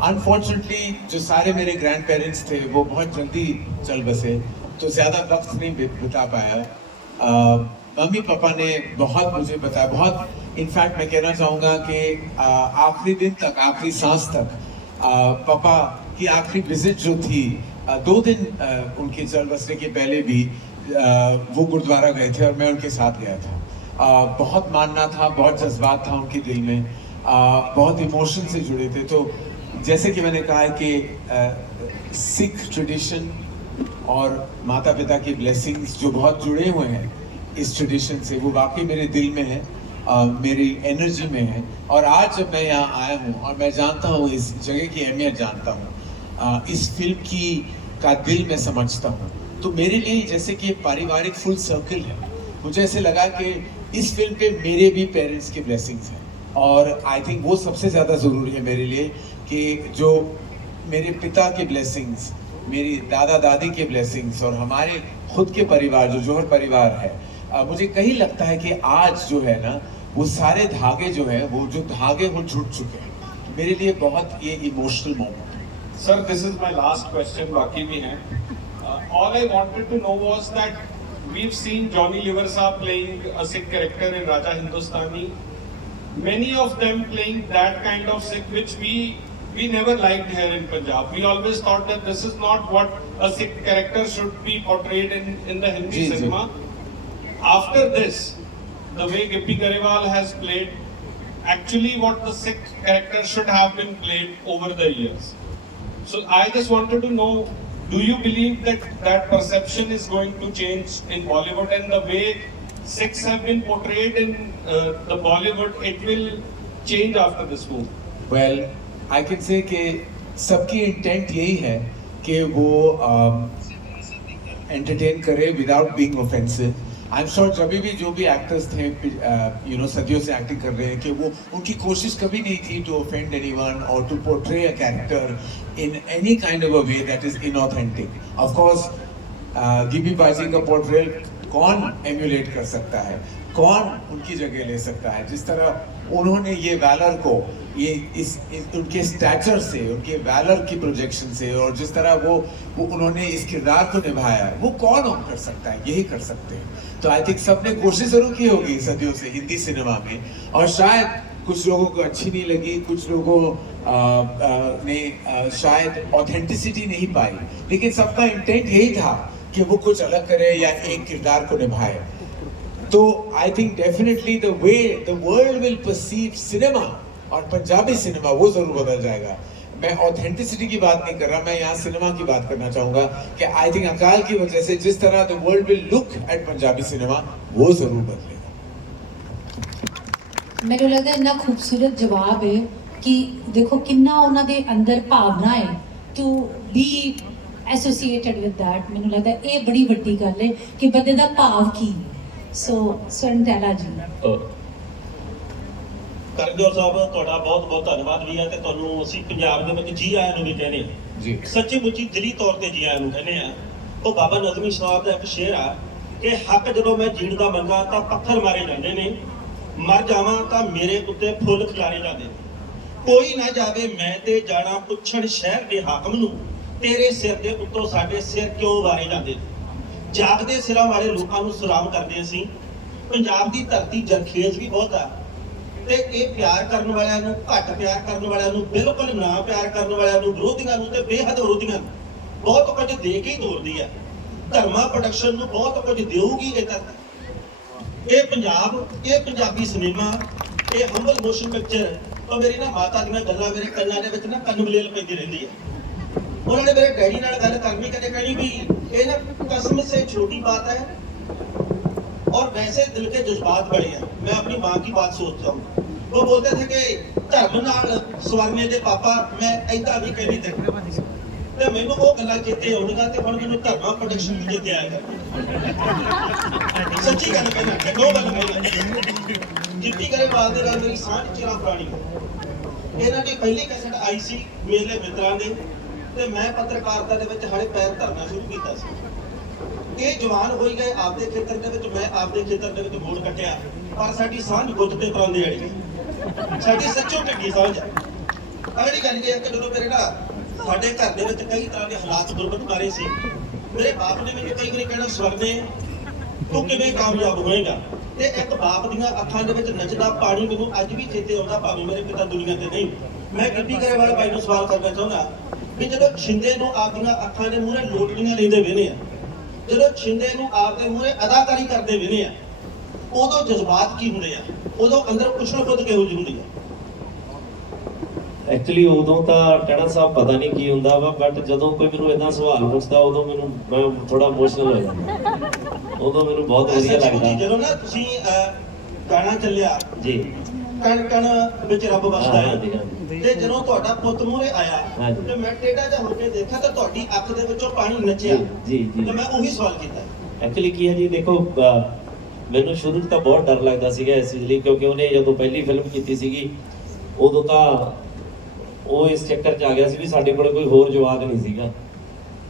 अनफॉर्चुनेटली जो सारे मेरे ग्रैंड पेरेंट्स थे वो बहुत जल्दी चल बसे, तो ज़्यादा वक्त नहीं बिता पाया। मम्मी पापा ने बहुत मुझे बताया, बहुत इनफैक्ट मैं कहना चाहूँगा कि आखिरी दिन तक, आखिरी सांस तक पापा की आखिरी विजिट जो थी 2 दिन उनके चल बसने के पहले भी वो गुरुद्वारा गए थे और मैं उनके साथ गया था। बहुत मानना था, बहुत जज्बात था उनके दिल में, बहुत इमोशन से जुड़े थे। तो जैसे कि मैंने कहा है कि सिख ट्रेडिशन और माता पिता की ब्लेसिंग्स जो बहुत जुड़े हुए हैं इस ट्रेडिशन से, वो वाकई मेरे दिल में है, मेरी एनर्जी में है। और आज जब मैं यहाँ आया हूँ और मैं जानता हूँ इस जगह की अहमियत जानता हूँ, इस फिल्म की का दिल मैं समझता हूँ, तो मेरे लिए जैसे कि एक पारिवारिक फुल सर्कल है। मुझे ऐसे लगा कि इस फिल्म पे मेरे भी पेरेंट्स की ब्लेसिंग्स हैं, और आई थिंक वो सबसे ज़्यादा ज़रूरी है मेरे लिए कि जो मेरे पिता की ब्लेसिंग्स, मेरी दादा दादी की ब्लेसिंग्स और हमारे खुद के परिवार जो जोहर परिवार है, मुझे कहीं लगता है कि आज जो है ना वो सारे धागे जो है वो जुट चुके हैं। मेरे लिए बहुत ये इमोशनल मोमेंट है। Sir, this is my last question, बाकी भी हैं। All I wanted to know was that we've seen Johnny Lever साहब playing a Sikh character in Raja Hindustani. Many of them playing that kind of Sikh which we never liked here in Punjab. We always thought that this is not what a Sikh character should be portrayed in the Hindi cinema. After this, the way Gippy Garewal has played, actually what the Sikh character should have been played over the years. So I just wanted to know, do you believe that that perception is going to change in Bollywood, and the way Sikhs have been portrayed in the Bollywood, it will change after this movie? Well, I can say कि सबकी intent यही है कि वो entertain करे without being offensive. I am sure जब भी जो भी एक्टर्स थे सदियों से एक्टिंग कर रहे हैं कि वो उनकी कोशिश कभी नहीं थी टू ऑफेंड एनीवन और to portray a character in any kind of a way that is inauthentic. Of course गिबी बाजी का पोर्ट्रेल कौन एम्यूलेट कर सकता है, कौन उनकी जगह ले सकता है। जिस तरह उन्होंने ये वैलर को उनके स्टैचर से, उनके वैलर की प्रोजेक्शन से, और जिस तरह वो उन्होंने इस किरदार को निभाया है, वो कौन और कर सकता है, यही कर सकते हैं। तो आई थिंक सबने कोशिश जरूर की होगी सदियों से हिंदी सिनेमा में, और शायद कुछ लोगों को अच्छी नहीं लगी, कुछ लोगों ने शायद ऑथेंटिसिटी नहीं पाई, लेकिन सबका इंटेंट यही था कि वो कुछ अलग करे या एक किरदार को निभाए। तो I think definitely the way the world will perceive cinema और पंजाबी सिनेमा वो जरूर बदल जाएगा। मैं ऑथेंटिसिटी की बात नहीं कर रहा, मैं यहाँ सिनेमा की बात करना चाहूँगा कि आई थिंक अकाल की वजह से जिस तरह the world will look at Punjabi cinema वो जरूर बदलेगा। ਮੈਨੂੰ ਲੱਗਦਾ ਇੰਨਾ ਖੂਬਸੂਰਤ ਜਵਾਬ ਹੈ ਕਿ ਦੇਖੋ ਕਿੰਨਾ ਉਹਨਾਂ ਦੇ ਅੰਦਰ ਭਾਵਨਾ ਹੈ to be associated with that. ਮੈਨੂੰ ਲੱਗਦਾ ਇਹ ਬੜੀ ਵੱਡੀ ਗੱਲ ਹੈ ਕਿ ਬੰਦੇ ਦਾ ਭਾਵ ਕੀ ਹੈ। ਸੋ ਸਰਨਟੈਲਾ ਜੀ, ਕਰਨਜੋਤ ਸਾਹਿਬ ਤੁਹਾਡਾ ਬਹੁਤ ਬਹੁਤ ਧੰਨਵਾਦ ਵੀ ਹੈ, ਤੇ ਤੁਹਾਨੂੰ ਅਸੀਂ ਪੰਜਾਬ ਦੇ ਵਿੱਚ ਜੀ ਆਇਆਂ ਨੂੰ ਵੀ ਕਹਿੰਦੇ ਹਾਂ ਜੀ, ਸੱਚੀ ਮੁੱਚੀ ਦਿਲੀ ਤੌਰ ਤੇ ਜੀ ਆਇਆਂ ਨੂੰ ਕਹਿੰਦੇ ਆ। ਉਹ ਬਾਬਾ ਨਜ਼ਮੀ ਸਾਹਿਬ ਦਾ ਇੱਕ ਸ਼ੇਰ ਆ ਕਿ ਹੱਕ ਜਦੋਂ ਮੈਂ ਜੀਣ ਦਾ ਮੰਗਾ ਤਾਂ ਪੱਥਰ ਮਾਰੇ ਜਾਂਦੇ ਨੇ, ਮਰ ਜਾਵਾਂ ਤਾਂ ਮੇਰੇ ਉੱਤੇ ਫੁੱਲ ਖਿਲਾਰੇ ਜਾਂਦੇ ਨੇ। ਕੋਈ ਨਾ ਜਾਵੇ ਮੈਂ ਤੇ ਜਾਣਾ ਪੁੱਛਣ ਸ਼ਹਿਰ ਦੇ ਹਾਕਮ ਨੂੰ, ਤੇਰੇ ਸਿਰ ਦੇ ਉੱਤੋਂ ਸਾਡੇ ਸਿਰ ਕਿਉਂ ਵਾਰੇ ਜਾਂਦੇ ਨੇ। ਜਾਗਦੇ ਸਿਰਾਂ ਵਾਲੇ ਲੋਕਾਂ ਨੂੰ ਸਲਾਮ ਕਰਦੇ ਅਸੀਂ। ਪੰਜਾਬ ਦੀ ਧਰਤੀ ਜਰਖੇਜ਼ ਵੀ ਬਹੁਤ ਆ, ਤੇ ਇਹ ਪਿਆਰ ਕਰਨ ਵਾਲਿਆਂ ਨੂੰ, ਘੱਟ ਪਿਆਰ ਕਰਨ ਵਾਲਿਆਂ ਨੂੰ, ਬਿਲਕੁਲ ਨਾ ਪਿਆਰ ਕਰਨ ਵਾਲਿਆਂ ਨੂੰ, ਵਿਰੋਧੀਆਂ ਨੂੰ ਤੇ ਬੇਹੱਦ ਵਿਰੋਧੀਆਂ ਨੂੰ ਬਹੁਤ ਕੁਝ ਦੇ ਕੇ ਹੀ ਤੋਰਦੀ ਆ। ਧਰਮਾ ਪ੍ਰੋਡਕਸ਼ਨ ਨੂੰ ਬਹੁਤ ਕੁਝ ਦੇਊਗੀ ਇਹ ਧਰਤੀ। ਇਹ ਪੰਜਾਬ, ਇਹ ਪੰਜਾਬੀ ਸਿਨੇਮਾ, ਇਹ ਹੰਬਲ ਮੋਸ਼ਨ ਪਿਕਚਰ। ਉਹ ਮੇਰੀ ਨਾ ਮਾਤਾ ਦੀਆਂ ਗੱਲਾਂ ਮੇਰੇ ਕੰਨਾਂ ਦੇ ਵਿੱਚ ਨਾ ਕੰਨ ਮਲੇਲ ਪੈਂਦੀ ਰਹਿੰਦੀ ਹੈ। ਉਹਨਾਂ ਨੇ ਮੇਰੇ ਡੈਡੀ ਨਾਲ ਗੱਲ ਕਰਨੀ, ਕਦੇ ਕਹਿਣੀ ਵੀ ਇਹ ਨਾ कसम से छोटी बात है और वैसे दिल के जज्बात बड़े हैं। मैं अपनी माँ की बात सोचता हूँ, वो बोलते थे कि धर्म नाल सवरने दे पापा, मैं ऐसा भी कहनी थे। तो मैनू वो गल्लां चेते आउणगीआं ते हुण मैनू धर्मा प्रोडक्शन भी चेते आएगा। सच्ची गल कहना, दो गल कहना। जिप्पी गरेवाल दे नाल मेरी सांझ चिरां पुरानी है। इन्हां दी पहली कैसेट आई सी मेरे मित्रां दे, ते मैं पत्रकारिता दे विच हरे पैर धरना शुरू कीता सी। ਇਹ ਜਵਾਨ ਹੋਈ ਗਏ ਆਪਦੇ ਖੇਤਰ ਦੇ ਵਿੱਚ, ਮੈਂ ਆਪਦੇ ਖੇਤਰ ਦੇ ਵਿੱਚ ਮੋੜ ਕੱਟਿਆ, ਪਰ ਸਾਡੀ ਸਾਂਝ ਗੁੱਟ ਤੇ ਪਰਾਂਦੇ ਵਾਲੀ ਹੈ। ਸਾਡੀ ਸੱਚੋ ਢੱਗੀ ਸਾਂਝ ਹੈ। ਅਗਲੀ ਗੱਲ ਇਹ ਹੈ ਕਿ ਜਦੋਂ ਮੇਰੇ ਨਾਲ ਸਾਡੇ ਘਰ ਦੇ ਵਿੱਚ ਕਈ ਤਰ੍ਹਾਂ ਦੇ ਹਾਲਾਤ ਦੁਰਬਤ ਮਾਰੇ ਸੀ, ਮੇਰੇ ਬਾਪ ਨੇ ਮੈਨੂੰ ਕਈ ਵਾਰੀ ਕਹਿਣਾ, ਸਵਰਨੇ ਤੂੰ ਕਿਵੇਂ ਕਾਮਯਾਬ ਹੋਏਗਾ। ਤੇ ਇੱਕ ਬਾਪ ਦੀਆਂ ਅੱਖਾਂ ਦੇ ਵਿੱਚ ਨੱਚਦਾ ਪਾਣੀ ਮੈਨੂੰ ਅੱਜ ਵੀ ਚੇਤੇ ਆਉਂਦਾ, ਭਾਵੇਂ ਮੇਰੇ ਪਿਤਾ ਦੁਨੀਆ ਤੇ ਨਹੀਂ। ਮੈਂ ਗਿੱਪੀ ਗਰੇਵਾਲ ਭਾਈ ਨੂੰ ਸਵਾਲ ਕਰਨਾ ਚਾਹੁੰਦਾ ਵੀ ਜਦੋਂ ਛਿੰਦੇ ਨੂੰ ਆਪਦੀਆਂ ਅੱਖਾਂ ਦੇ ਮੂਹਰੇ ਲੋਟੜੀਆਂ ਲੈਂਦੇ ਵੇਨੇ ਆ, ਜਦੋਂ ਛਿੰਦੇ ਨੂੰ ਆਪਦੇ ਮੂਹਰੇ ਅਦਾਕਾਰੀ ਕਰਦੇ ਵੇਨੇ ਆ, ਉਦੋਂ ਜਜ਼ਬਾਤ ਕੀ ਹੁੰਦੇ ਆ, ਉਦੋਂ ਅੰਦਰ ਕੁਛ ਨਾ ਕੁਛ ਕਿਹੋ ਜਿਹੀ ਹੁੰਦੀ ਆ। ਐਕਚੁਅਲੀ ਉਦੋਂ ਤਾਂ ਟਣਾ ਸਾਹਿਬ ਪਤਾ ਨਹੀਂ ਕੀ ਹੁੰਦਾ ਵਾ, ਬਟ ਜਦੋਂ ਕੋਈ ਮੈਨੂੰ ਇਦਾਂ ਸਵਾਲ ਪੁੱਛਦਾ ਉਦੋਂ ਮੈਂ ਥੋੜਾ ਇਮੋਸ਼ਨਲ ਹੋ ਜਾਂਦਾ। ਉਦੋਂ ਮੈਨੂੰ ਬਹੁਤ ਵਧੀਆ ਲੱਗਦਾ ਜਦੋਂ ਨਾ ਤੁਸੀਂ ਗਾਣਾ ਚੱਲਿਆ ਜੀ, ਕਣ ਕਣ ਵਿੱਚ ਰੱਬ ਵਸਦਾ ਹੈ, ਹਾਂਜੀ, ਤੇ ਜਦੋਂ ਤੁਹਾਡਾ ਪੁੱਤ ਮੂਹਰੇ ਆਇਆ ਹਾਂਜੀ। ਤੇ ਮੈਂ ਟੇਢਾ ਜਿਹਾ ਹੋ ਕੇ ਦੇਖਿਆ ਤਾਂ ਤੁਹਾਡੀ ਅੱਖ ਦੇ ਵਿੱਚੋਂ ਪਾਣੀ ਨੱਚਿਆ। ਜੀ ਜੀ। ਤੇ ਮੈਂ ਉਹੀ ਸਵਾਲ ਕੀਤਾ। ਐਕਚੁਅਲੀ ਕੀ ਹੈ ਜੀ, ਦੇਖੋ ਮੈਨੂੰ ਸ਼ੁਰੂ ਤੋਂ ਬਹੁਤ ਡਰ ਲੱਗਦਾ ਸੀਗਾ ਇਸ ਚੀਜ਼ ਲਈ, ਕਿਉਂਕਿ ਉਹਨੇ ਜਦੋਂ ਪਹਿਲੀ ਫਿਲਮ ਕੀਤੀ ਸੀਗੀ ਉਦੋਂ ਤਾਂ ਉਹ ਇਸ ਚੱਕਰ 'ਚ ਆ ਗਿਆ ਸੀ ਵੀ ਸਾਡੇ ਕੋਲ ਕੋਈ ਹੋਰ ਜਵਾਬ ਨਹੀਂ ਸੀਗਾ,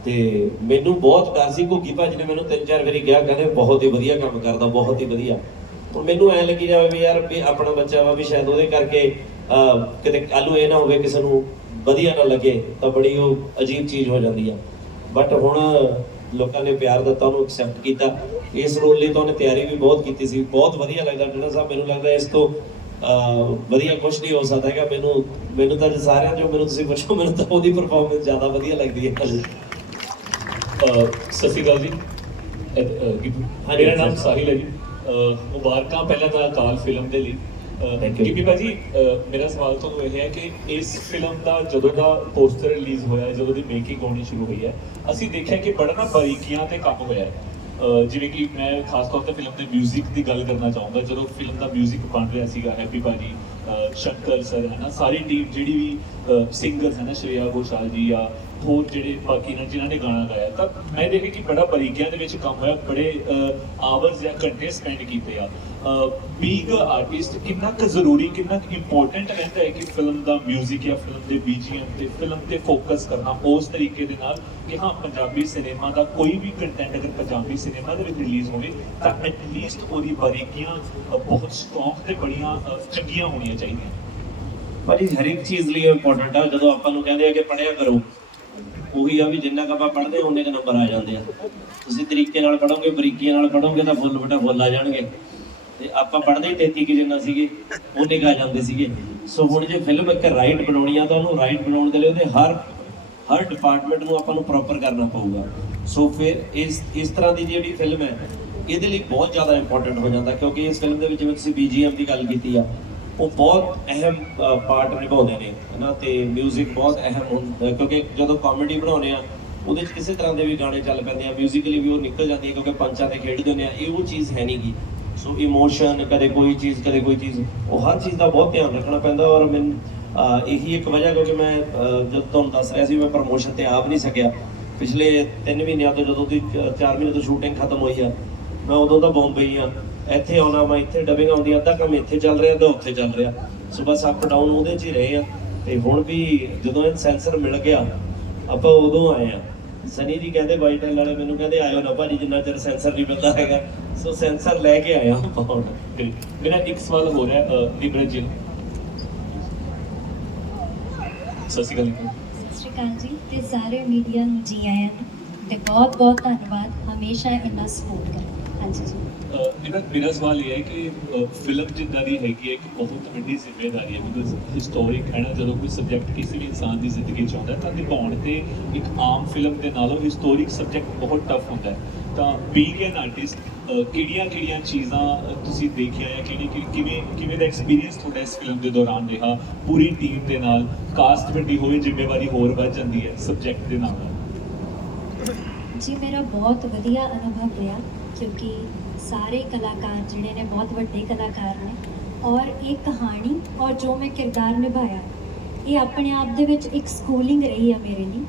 ਤੇ ਮੈਨੂੰ ਬਹੁਤ ਡਰ ਸੀ। ਘੁੱਗੀ ਭਾਜੀ ਨੇ ਮੈਨੂੰ 3-4 ਵਾਰੀ ਕਿਹਾ, ਕਹਿੰਦੇ ਬਹੁਤ ਹੀ ਵਧੀਆ ਕੰਮ ਕਰਦਾ, ਬਹੁਤ ਹੀ ਵਧੀਆ। ਹੁਣ ਮੈਨੂੰ ਐਂ ਲੱਗੀ ਜਾਵੇ ਵੀ ਯਾਰ ਵੀ ਆਪਣਾ ਬੱਚਾ ਵਾ, ਵੀ ਸ਼ਾਇਦ ਉਹਦੇ ਕਰਕੇ ਕਿਤੇ ਕੱਲ੍ਹ ਨੂੰ ਇਹ ਨਾ ਹੋਵੇ ਕਿਸੇ ਨੂੰ ਵਧੀਆ ਨਾ ਲੱਗੇ, ਤਾਂ ਬੜੀ ਉਹ ਅਜੀਬ ਚੀਜ਼ ਹੋ ਜਾਂਦੀ ਆ। ਬਟ ਹੁਣ ਲੋਕਾਂ ਨੇ ਪਿਆਰ ਦਿੱਤਾ, ਉਹਨੂੰ ਐਕਸੈਪਟ ਕੀਤਾ। ਇਸ ਰੋਲ ਲਈ ਤਾਂ ਉਹਨੇ ਤਿਆਰੀ ਵੀ ਬਹੁਤ ਕੀਤੀ ਸੀ, ਬਹੁਤ ਵਧੀਆ ਲੱਗਦਾ। ਜਿਹੜਾ ਸਾਹਿਬ ਮੈਨੂੰ ਲੱਗਦਾ ਇਸ ਤੋਂ ਵਧੀਆ ਕੁਛ ਨਹੀਂ ਹੋ ਸਕਦਾ ਹੈਗਾ। ਮੈਨੂੰ ਤਾਂ ਸਾਰਿਆਂ ਚੋਂ ਮੈਨੂੰ ਤੁਸੀਂ ਪੁੱਛੋ, ਮੈਨੂੰ ਤਾਂ ਉਹਦੀ ਪਰਫਾਰਮੈਂਸ ਜ਼ਿਆਦਾ ਵਧੀਆ ਲੱਗਦੀ ਹੈ। ਸਤਿ ਸ਼੍ਰੀ ਅਕਾਲ ਜੀ। ਮੇਰਾ ਨਾਮ ਸਾਹਿਲ ਹੈ ਜੀ। ਮੁਬਾਰਕਾਂ ਪਹਿਲਾਂ ਤਾਂ ਅਕਾਲ ਫਿਲਮ ਦੇ ਲਈ। ਗਿੱਪੀ ਭਾਜੀ, ਮੇਰਾ ਸਵਾਲ ਤੁਹਾਨੂੰ ਇਹ ਹੈ ਕਿ ਇਸ ਫਿਲਮ ਦਾ ਜਦੋਂ ਦਾ ਪੋਸਟਰ ਰਿਲੀਜ਼ ਹੋਇਆ, ਜਦੋਂ ਦੀ ਮੇਕਿੰਗ ਹੋਣੀ ਸ਼ੁਰੂ ਹੋਈ ਹੈ, ਅਸੀਂ ਦੇਖਿਆ ਕਿ ਬੜਾ ਨਾ ਬਾਰੀਕੀਆਂ ਤੇ ਕੰਮ ਹੋਇਆ ਹੈ। ਜਿਵੇਂ ਕਿ ਮੈਂ ਖਾਸ ਤੌਰ ਤੇ ਫਿਲਮ ਦੇ ਮਿਊਜ਼ਿਕ ਦੀ ਗੱਲ ਕਰਨਾ ਚਾਹੂੰਗਾ। ਜਦੋਂ ਫਿਲਮ ਦਾ ਮਿਊਜ਼ਿਕ ਬਣ ਰਿਹਾ ਸੀਗਾ, ਹੈਪੀ ਭਾਜੀ, ਸ਼ੰਕਰ ਸਰ ਹੈ ਨਾ, ਸਾਰੀ ਟੀਮ ਜਿਹੜੀ ਵੀ ਸਿੰਗਰਸ ਹੈ ਨਾ, ਸ਼੍ਰੇਆ ਘੋਸ਼ਾਲ ਜੀ ਜਾਂ ਹੋਰ ਜਿਹੜੇ ਬਾਕੀ ਨੇ ਜਿਨ੍ਹਾਂ ਨੇ ਗਾਣਾ ਗਾਇਆ, ਤਾਂ ਮੈਂ ਦੇਖਿਆ ਕਿ ਬੜਾ ਬਾਰੀਕੀਆਂ ਦੇ ਵਿੱਚ ਕੰਮ ਹੋਇਆ, ਬੜੇ ਆਵਰਸ ਜਾਂ ਘੰਟੇ ਸਪੈਂਡ ਕੀਤੇ ਆ। ਬੀਇੰਗ ਅ ਆਰਟਿਸਟ ਕਿੰਨਾ ਕੁ ਜ਼ਰੂਰੀ, ਕਿੰਨਾ ਕੁ ਇੰਪੋਰਟੈਂਟ ਰਹਿੰਦਾ ਹੈ ਕਿ ਫਿਲਮ ਦਾ ਮਿਊਜ਼ਿਕ ਜਾਂ ਫਿਲਮ ਦੇ BGM ਤੇ ਫਿਲਮ ਤੇ ਫੋਕਸ ਕਰਨਾ ਉਸ ਤਰੀਕੇ ਦੇ ਨਾਲ ਕਿ ਹਾਂ, ਪੰਜਾਬੀ ਸਿਨੇਮਾ ਦਾ ਕੋਈ ਵੀ ਕੰਟੈਂਟ ਅਗਰ ਪੰਜਾਬੀ ਸਿਨੇਮਾ ਦੇ ਵਿੱਚ ਰਿਲੀਜ਼ ਹੋਵੇ ਤਾਂ ਐਟਲੀਸਟ ਉਹਦੀ ਬਾਰੀਕੀਆਂ ਬਹੁਤ ਸਟਰੋਂਗ ਤੇ ਬੜੀਆਂ ਚੰਗੀਆਂ ਹੋਣੀਆਂ ਚਾਹੀਦੀਆਂ। ਭਾਜੀ ਹਰ ਇੱਕ ਚੀਜ਼ ਲਈ ਇੰਪੋਰਟੈਂਟ ਆ। ਜਦੋਂ ਆਪਾਂ ਨੂੰ ਕਹਿੰਦੇ ਆ ਕਿ ਪੜ੍ਹਿਆ ਕਰੋ, ਉਹੀ ਆ ਵੀ ਜਿੰਨਾ ਕੁ ਆਪਾਂ ਪੜ੍ਹਦੇ ਉਹਨੇ ਕੁ ਨੰਬਰ ਆ ਜਾਂਦੇ ਆ। ਤੁਸੀਂ ਤਰੀਕੇ ਨਾਲ ਪੜ੍ਹੋਗੇ, ਬਰੀਕੀਆਂ ਨਾਲ ਪੜ੍ਹੋਗੇ ਤਾਂ ਫੁੱਲ ਬਟਾ ਫੁੱਲ ਆ ਜਾਣਗੇ। ਤੇ ਆਪਾਂ ਪੜ੍ਹਦੇ ਹੀ 33 ਕਿ ਜਿੰਨਾ ਸੀਗੇ ਉਹਨੇ ਕੁ ਆ ਜਾਂਦੇ ਸੀਗੇ। ਸੋ ਹੁਣ ਜੇ ਫਿਲਮ ਇੱਕ ਰਾਈਟ ਬਣਾਉਣੀ ਆ ਤਾਂ ਉਹਨੂੰ ਰਾਈਟ ਬਣਾਉਣ ਦੇ ਲਈ ਉਹਦੇ ਹਰ ਡਿਪਾਰਟਮੈਂਟ ਨੂੰ ਆਪਾਂ ਨੂੰ ਪ੍ਰੋਪਰ ਕਰਨਾ ਪਊਗਾ। ਸੋ ਫਿਰ ਇਸ ਤਰ੍ਹਾਂ ਦੀ ਜਿਹੜੀ ਫਿਲਮ ਹੈ ਇਹਦੇ ਲਈ ਬਹੁਤ ਜ਼ਿਆਦਾ ਇੰਪੋਰਟੈਂਟ ਹੋ ਜਾਂਦਾ, ਕਿਉਂਕਿ ਇਸ ਫਿਲਮ ਦੇ ਵਿੱਚ ਜਿਵੇਂ ਤੁਸੀਂ BGM ਦੀ ਗੱਲ ਕੀਤੀ ਆ, ਉਹ ਬਹੁਤ ਅਹਿਮ ਪਾਰਟ ਨਿਭਾਉਂਦੇ ਨੇ ਹਨਾ, ਤੇ ਮਿਊਜ਼ਿਕ ਬਹੁਤ ਅਹਿਮ ਹੁੰਦਾ, ਕਿਉਂਕਿ ਜਦੋਂ ਕਾਮੇਡੀ ਬਣਾਉਂਦੇ ਆ ਉਹਦੇ 'ਚ ਕਿਸੇ ਤਰ੍ਹਾਂ ਦੇ ਵੀ ਗਾਣੇ ਚੱਲ ਪੈਂਦੇ ਆ, ਮਿਊਜ਼ਿਕਲੀ ਵੀ ਉਹ ਨਿਕਲ ਜਾਂਦੀ ਹੈ, ਕਿਉਂਕਿ ਪੰਚਾਂ ਤੇ ਖੇਡਦੇ ਹੁੰਦੇ ਆ। ਇਹ ਉਹ ਚੀਜ਼ ਹੈ ਨਹੀਂ ਗੀ। ਸੋ ਇਮੋਸ਼ਨ, ਕਦੇ ਕੋਈ ਚੀਜ਼, ਉਹ ਹਰ ਚੀਜ਼ ਦਾ ਬਹੁਤ ਧਿਆਨ ਰੱਖਣਾ ਪੈਂਦਾ। ਔਰ ਮੈਨੂੰ ਇਹੀ ਇੱਕ ਵਜ੍ਹਾ, ਕਿਉਂਕਿ ਮੈਂ ਜਦ ਤੁਹਾਨੂੰ ਦੱਸ ਰਿਹਾ ਸੀ ਮੈਂ ਪ੍ਰਮੋਸ਼ਨ ਤੇ ਆਪ ਨਹੀਂ ਸਕਿਆ ਪਿਛਲੇ 3 ਮਹੀਨਿਆਂ ਤੋਂ, ਜਦੋਂ ਦੀ 4 ਮਹੀਨੇ ਤੋਂ ਸ਼ੂਟਿੰਗ ਖਤਮ ਹੋਈ ਆ, ਮੈਂ ਉਦੋਂ ਤਾਂ ਬੰਬਈ ਹੀ ਆ। ਇੱਥੇ ਆਉਣਾ, ਮੈਂ ਇੱਥੇ ਡਬਿੰਗ ਆਉਂਦੀ, ਅੱਧਾ ਕੰਮ ਇੱਥੇ ਚੱਲ ਰਿਹਾ, ਅੱਧਾ ਉੱਥੇ ਚੱਲ ਰਿਹਾ। ਸੋ ਬਸ ਅਪ ਡਾਊਨ ਉਹਦੇ 'ਚ ਹੀ ਰਹੇ ਆ। ਤੇ ਹੁਣ ਵੀ ਜਦੋਂ ਇਹ ਸੈਂਸਰ ਮਿਲ ਗਿਆ ਆਪਾਂ ਉਦੋਂ ਆਏ ਆ। ਸਨੀ ਜੀ ਕਹਿੰਦੇ ਵਾਈਟ ਹੈਲ ਵਾਲੇ ਮੈਨੂੰ ਕਹਿੰਦੇ ਆਇਓ ਨਾ ਭਾਜੀ ਜਿੰਨਾ ਚਿਰ ਸੈਂਸਰ ਨਹੀਂ ਮਿਲਦਾ ਹੈਗਾ। ਸੋ ਸੈਂਸਰ ਲੈ ਕੇ ਆਇਆ ਆਪਾਂ ਹੁਣ। ਮੇਰਾ ਇੱਕ ਸਵਾਲ ਹੋ ਰਿਹਾ ਨਿਮਰਤ ਜੀ ਨੂੰ। ਸਤਿ ਸ਼੍ਰੀ ਅਕਾਲ। ਸਤਿ ਸ਼੍ਰੀ ਅਕਾਲ ਜੀ ਤੇ ਸਾਰੇ ਮੀਡੀਆ ਨੂੰ ਜੀ ਆਇਆਂ ਨੂੰ। ਤੇ ਬਹੁਤ ਬਹੁਤ ਧੰਨਵਾਦ, ਹਮੇਸ਼ਾ ਇੰਨਾ ਸਪੋਰਟ ਕਰੋ। ਹਾਂਜੀ ਜੀ। ਮੇਰਾ ਸਵਾਲ ਇਹ ਹੈ ਕਿ ਫਿਲਮ ਜਿੱਦਾਂ ਦੀ ਹੈਗੀ ਹੈ ਇੱਕ ਬਹੁਤ ਵੱਡੀ ਜ਼ਿੰਮੇਵਾਰੀ ਹੈ, ਬਿਕਾਜ਼ ਹਿਸਟੋਰਿਕ ਹੈ ਨਾ, ਜਦੋਂ ਕੋਈ ਸਬਜੈਕਟ ਕਿਸੇ ਵੀ ਇਨਸਾਨ ਦੀ ਜ਼ਿੰਦਗੀ 'ਚ ਆਉਂਦਾ ਤਾਂ ਨਿਭਾਉਣ ਤੇ ਇੱਕ ਆਮ ਫਿਲਮ ਦੇ ਨਾਲੋਂ ਹਿਸਟੋਰਿਕ ਸਬਜੈਕਟ ਬਹੁਤ ਟਫ ਹੁੰਦਾ ਹੈ। ਤਾਂ ਬੀਇੰਗ ਐਨ ਆਰਟਿਸਟ ਕਿਹੜੀਆਂ ਚੀਜ਼ਾਂ ਤੁਸੀਂ ਦੇਖਿਆ ਹੈ, ਕਿਵੇਂ ਦਾ ਐਕਸਪੀਰੀਅੰਸ ਤੁਹਾਡਾ ਇਸ ਫਿਲਮ ਦੇ ਦੌਰਾਨ ਰਿਹਾ, ਪੂਰੀ ਟੀਮ ਦੇ ਨਾਲ, ਕਾਸਟ ਵੱਡੀ ਹੋਈ ਜ਼ਿੰਮੇਵਾਰੀ ਹੋਰ ਵੱਧ ਜਾਂਦੀ ਹੈ ਸਬਜੈਕਟ ਦੇ ਨਾਲ? ਜੀ ਮੇਰਾ ਬਹੁਤ ਵਧੀਆ ਅਨੁਭਵ ਰਿਹਾ, ਕਿਉਂਕਿ ਸਾਰੇ ਕਲਾਕਾਰ ਜਿਹੜੇ ਨੇ ਬਹੁਤ ਵੱਡੇ ਕਲਾਕਾਰ ਨੇ, ਔਰ ਇਹ ਕਹਾਣੀ ਔਰ ਜੋ ਮੈਂ ਕਿਰਦਾਰ ਨਿਭਾਇਆ, ਇਹ ਆਪਣੇ ਆਪ ਦੇ ਵਿੱਚ ਇੱਕ ਸਕੂਲਿੰਗ ਰਹੀ ਆ ਮੇਰੇ ਲਈ।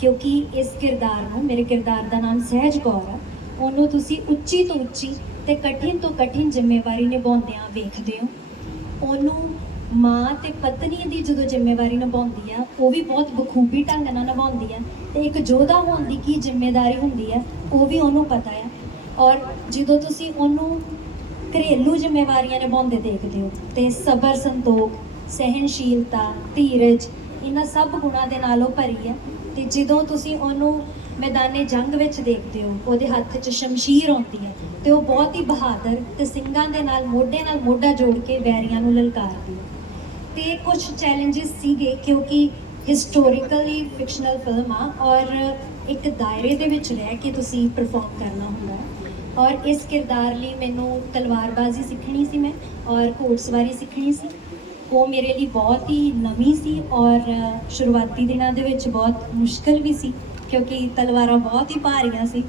ਕਿਉਂਕਿ ਇਸ ਕਿਰਦਾਰ ਨੂੰ, ਮੇਰੇ ਕਿਰਦਾਰ ਦਾ ਨਾਮ ਸਹਿਜ ਕੌਰ ਆ, ਉਹਨੂੰ ਤੁਸੀਂ ਉੱਚੀ ਤੋਂ ਉੱਚੀ ਤੇ ਕਠਿਨ ਤੋਂ ਕਠਿਨ ਜ਼ਿੰਮੇਵਾਰੀ ਨਿਭਾਉਂਦਿਆਂ ਵੇਖਦੇ ਹੋ। ਉਹਨੂੰ ਮਾਂ ਤੇ ਪਤਨੀ ਦੀ ਜਦੋਂ ਜ਼ਿੰਮੇਵਾਰੀ ਨਿਭਾਉਂਦੀ ਆ, ਉਹ ਵੀ ਬਹੁਤ ਬਖੂਬੀ ਢੰਗ ਨਾਲ ਨਿਭਾਉਂਦੀ ਆ, ਤੇ ਇੱਕ ਯੋਧਾ ਹੋਣ ਦੀ ਕੀ ਜ਼ਿੰਮੇਵਾਰੀ ਹੁੰਦੀ ਆ ਉਹ ਵੀ ਉਹਨੂੰ ਪਤਾ ਆ। ਔਰ ਜਦੋਂ ਤੁਸੀਂ ਉਹਨੂੰ ਘਰੇਲੂ ਜ਼ਿੰਮੇਵਾਰੀਆਂ ਨਿਭਾਉਂਦੇ ਦੇਖਦੇ ਹੋ ਤੇ ਸਬਰ, ਸੰਤੋਖ, ਸਹਿਨਸ਼ੀਲਤਾ, ਧੀਰਜ, ਇਹਨਾਂ ਸਭ ਗੁਣਾਂ ਦੇ ਨਾਲ ਉਹ ਭਰੀ ਆ। ਤੇ ਜਦੋਂ ਤੁਸੀਂ ਉਹਨੂੰ ਮੈਦਾਨੇ ਜੰਗ ਵਿੱਚ ਦੇਖਦੇ ਹੋ, ਉਹਦੇ ਹੱਥ 'ਚ ਸ਼ਮਸ਼ੀਰ ਆਉਂਦੀ ਹੈ ਤੇ ਉਹ ਬਹੁਤ ਹੀ ਬਹਾਦਰ ਤੇ ਸਿੰਘਾਂ ਦੇ ਨਾਲ ਮੋਢਾ ਜੋੜ ਕੇ ਵੈਰੀਆਂ ਨੂੰ ਲਲਕਾਰਦੀ ਹੈ। ਤੇ ਕੁਝ ਚੈਲੰਜਸ ਸੀਗੇ, ਕਿਉਂਕਿ ਹਿਸਟੋਰੀਕਲੀ ਫਿਕਸ਼ਨਲ ਫਿਲਮ ਆ ਔਰ ਇੱਕ ਦਾਇਰੇ ਦੇ ਵਿੱਚ ਰਹਿ ਕੇ ਤੁਸੀਂ ਪਰਫਾਰਮ ਕਰਨਾ ਹੁੰਦਾ ਹੈ। ਔਰ ਇਸ ਕਿਰਦਾਰ ਲਈ ਮੈਨੂੰ ਤਲਵਾਰਬਾਜ਼ੀ ਸਿੱਖਣੀ ਸੀ ਮੈਂ, ਔਰ ਘੋੜਸਵਾਰੀ ਸਿੱਖਣੀ ਸੀ। ਉਹ ਮੇਰੇ ਲਈ ਬਹੁਤ ਹੀ ਨਵੀਂ ਸੀ ਔਰ ਸ਼ੁਰੂਆਤੀ ਦਿਨਾਂ ਦੇ ਵਿੱਚ ਬਹੁਤ ਮੁਸ਼ਕਲ ਵੀ ਸੀ, ਕਿਉਂਕਿ ਤਲਵਾਰਾਂ ਬਹੁਤ ਹੀ ਭਾਰੀਆਂ ਸੀ।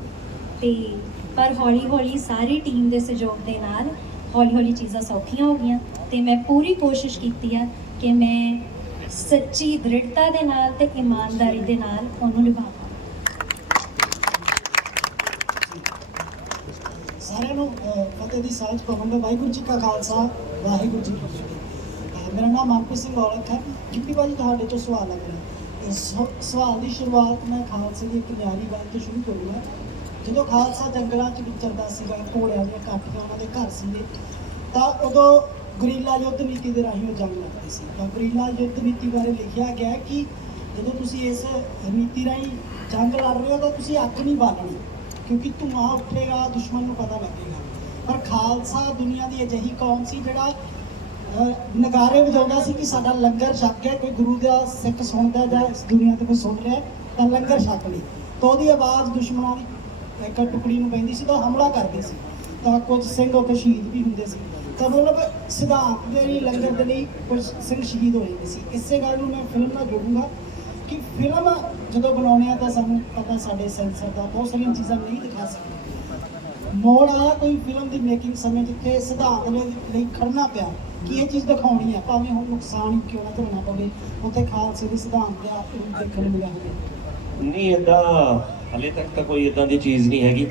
ਤੇ ਪਰ ਹੌਲੀ ਹੌਲੀ ਸਾਰੀ ਟੀਮ ਦੇ ਸਹਿਯੋਗ ਦੇ ਨਾਲ ਹੌਲੀ ਹੌਲੀ ਚੀਜ਼ਾਂ ਸੌਖੀਆਂ ਹੋ ਗਈਆਂ ਤੇ ਮੈਂ ਪੂਰੀ ਕੋਸ਼ਿਸ਼ ਕੀਤੀ ਆ ਕਿ ਮੈਂ ਸੱਚੀ ਦ੍ਰਿੜਤਾ ਦੇ ਨਾਲ ਤੇ ਇਮਾਨਦਾਰੀ ਦੇ ਨਾਲ ਉਹਨੂੰ ਨਿਭਾਵਾਂ। ਸਾਰਿਆਂ ਨੂੰ ਫਤਿਹ ਦੀ ਸਾਂਝ ਪਾਵਾਂਗਾ। ਵਾਹਿਗੁਰੂ ਜੀ ਕਾ ਖਾਲਸਾ, ਵਾਹਿਗੁਰੂ ਜੀ ਕੀ ਫਤਿਹ। ਮੇਰਾ ਨਾਮ ਮਨਪ੍ਰੀਤ ਸਿੰਘ ਔਲਖ ਹੈ। ਗਿੱਪੀ ਭਾਜੀ, ਤੁਹਾਡੇ ਤੋਂ ਸਵਾਲ ਹੈ ਮੇਰਾ। ਸਵਾਲ ਦੀ ਸ਼ੁਰੂਆਤ ਮੈਂ ਖਾਲਸੇ ਦੀ ਇੱਕ ਨਿਆਰੀ ਗੱਲ ਤੋਂ ਸ਼ੁਰੂ ਕਰੂੰਗਾ। ਜਦੋਂ ਖਾਲਸਾ ਜੰਗਲਾਂ 'ਚ ਵਿਚਰਦਾ ਸੀਗਾ, ਘੋੜਿਆਂ ਦੀਆਂ ਕਾਠੀਆਂ ਉਹਨਾਂ ਦੇ ਘਰ ਸੀਗੇ, ਤਾਂ ਉਦੋਂ ਗੁਰੀਲਾ ਯੁੱਧ ਨੀਤੀ ਦੇ ਰਾਹੀਂ ਉਹ ਜੰਗ ਲੜਦੇ ਸੀ। ਤਾਂ ਗੁਰੀਲਾ ਯੁੱਧ ਨੀਤੀ ਬਾਰੇ ਲਿਖਿਆ ਗਿਆ ਕਿ ਜਦੋਂ ਤੁਸੀਂ ਇਸ ਨੀਤੀ ਰਾਹੀਂ ਜੰਗ ਲੜ ਰਹੇ ਹੋ ਤਾਂ ਤੁਸੀਂ ਅੱਖ ਨਹੀਂ ਬਾਲਣੀ, ਕਿਉਂਕਿ ਧੂੰਆਂ ਉੱਠੇਗਾ, ਦੁਸ਼ਮਣ ਨੂੰ ਪਤਾ ਲੱਗੇਗਾ। ਪਰ ਖਾਲਸਾ ਦੁਨੀਆ ਦੀ ਅਜਿਹੀ ਕੌਮ ਸੀ ਜਿਹੜਾ ਨਗਾਰੇ ਵਜਾਉਂਦਾ ਸੀ ਕਿ ਸਾਡਾ ਲੰਗਰ ਛਕ ਗਿਆ, ਕੋਈ ਗੁਰੂ ਦਾ ਸਿੱਖ ਸੁਣਦਾ ਜਾਂ ਇਸ ਦੁਨੀਆ ਤੇ ਕੋਈ ਸੁਣ ਰਿਹਾ ਤਾਂ ਲੰਗਰ ਛਕ ਲਈ। ਤਾਂ ਉਹਦੀ ਆਵਾਜ਼ ਦੁਸ਼ਮਣਾਂ ਦੀ ਇੱਕ ਟੁਕੜੀ ਨੂੰ ਪੈਂਦੀ ਸੀ ਤਾਂ ਹਮਲਾ ਕਰਦੀ ਸੀ, ਤਾਂ ਕੁਝ ਸਿੰਘ ਉੱਥੇ ਸ਼ਹੀਦ ਵੀ ਹੁੰਦੇ ਸੀ। ਤਾਂ ਮਤਲਬ ਸਿਧਾਂਤ ਦੇ ਲਈ, ਲੰਗਰ ਦੇ ਲਈ ਕੁਝ ਸਿੰਘ ਸ਼ਹੀਦ ਹੋ ਜਾਂਦੇ ਸੀ। ਇਸੇ ਗੱਲ ਨੂੰ ਮੈਂ ਫਿਲਮ ਨਾਲ ਜੋੜੂੰਗਾ ਕਿ ਫਿਲਮ ਜਦੋਂ ਬਣਾਉਣੇ ਆ ਤਾਂ ਸਾਨੂੰ ਪਤਾ ਸਾਡੇ ਸੈਂਸਰ ਦਾ ਬਹੁਤ ਸਾਰੀਆਂ ਚੀਜ਼ਾਂ ਨਹੀਂ ਦਿਖਾ ਸਕਦੇ। ਮੋੜ ਆਇਆ ਕੋਈ ਫਿਲਮ ਦੀ ਮੇਕਿੰਗ ਸਮੇਂ ਜਿੱਥੇ ਸਿਧਾਂਤ ਲਈ ਖੜਨਾ ਪਿਆ ਕਿ ਇਹ ਚੀਜ਼ ਦਿਖਾਉਣੀ ਹੈ, ਭਾਵੇਂ ਹੁਣ ਨੁਕਸਾਨ ਹੀ ਕਿਉਂ ਨਾ ਝੱਲਣਾ ਪਵੇ, ਉੱਥੇ ਖਾਲਸੇ ਦੇ ਸਿਧਾਂਤ ਦੇ ਆਪ ਨੂੰ ਦੇਖਣ ਨੂੰ ਮਿਲਿਆ ਹੋਵੇ। ਨਹੀਂ, ਇੱਦਾਂ ਹਾਲੇ ਤੱਕ ਤਾਂ ਕੋਈ ਇੱਦਾਂ ਦੀ ਚੀਜ਼ ਨਹੀਂ ਹੈਗੀ।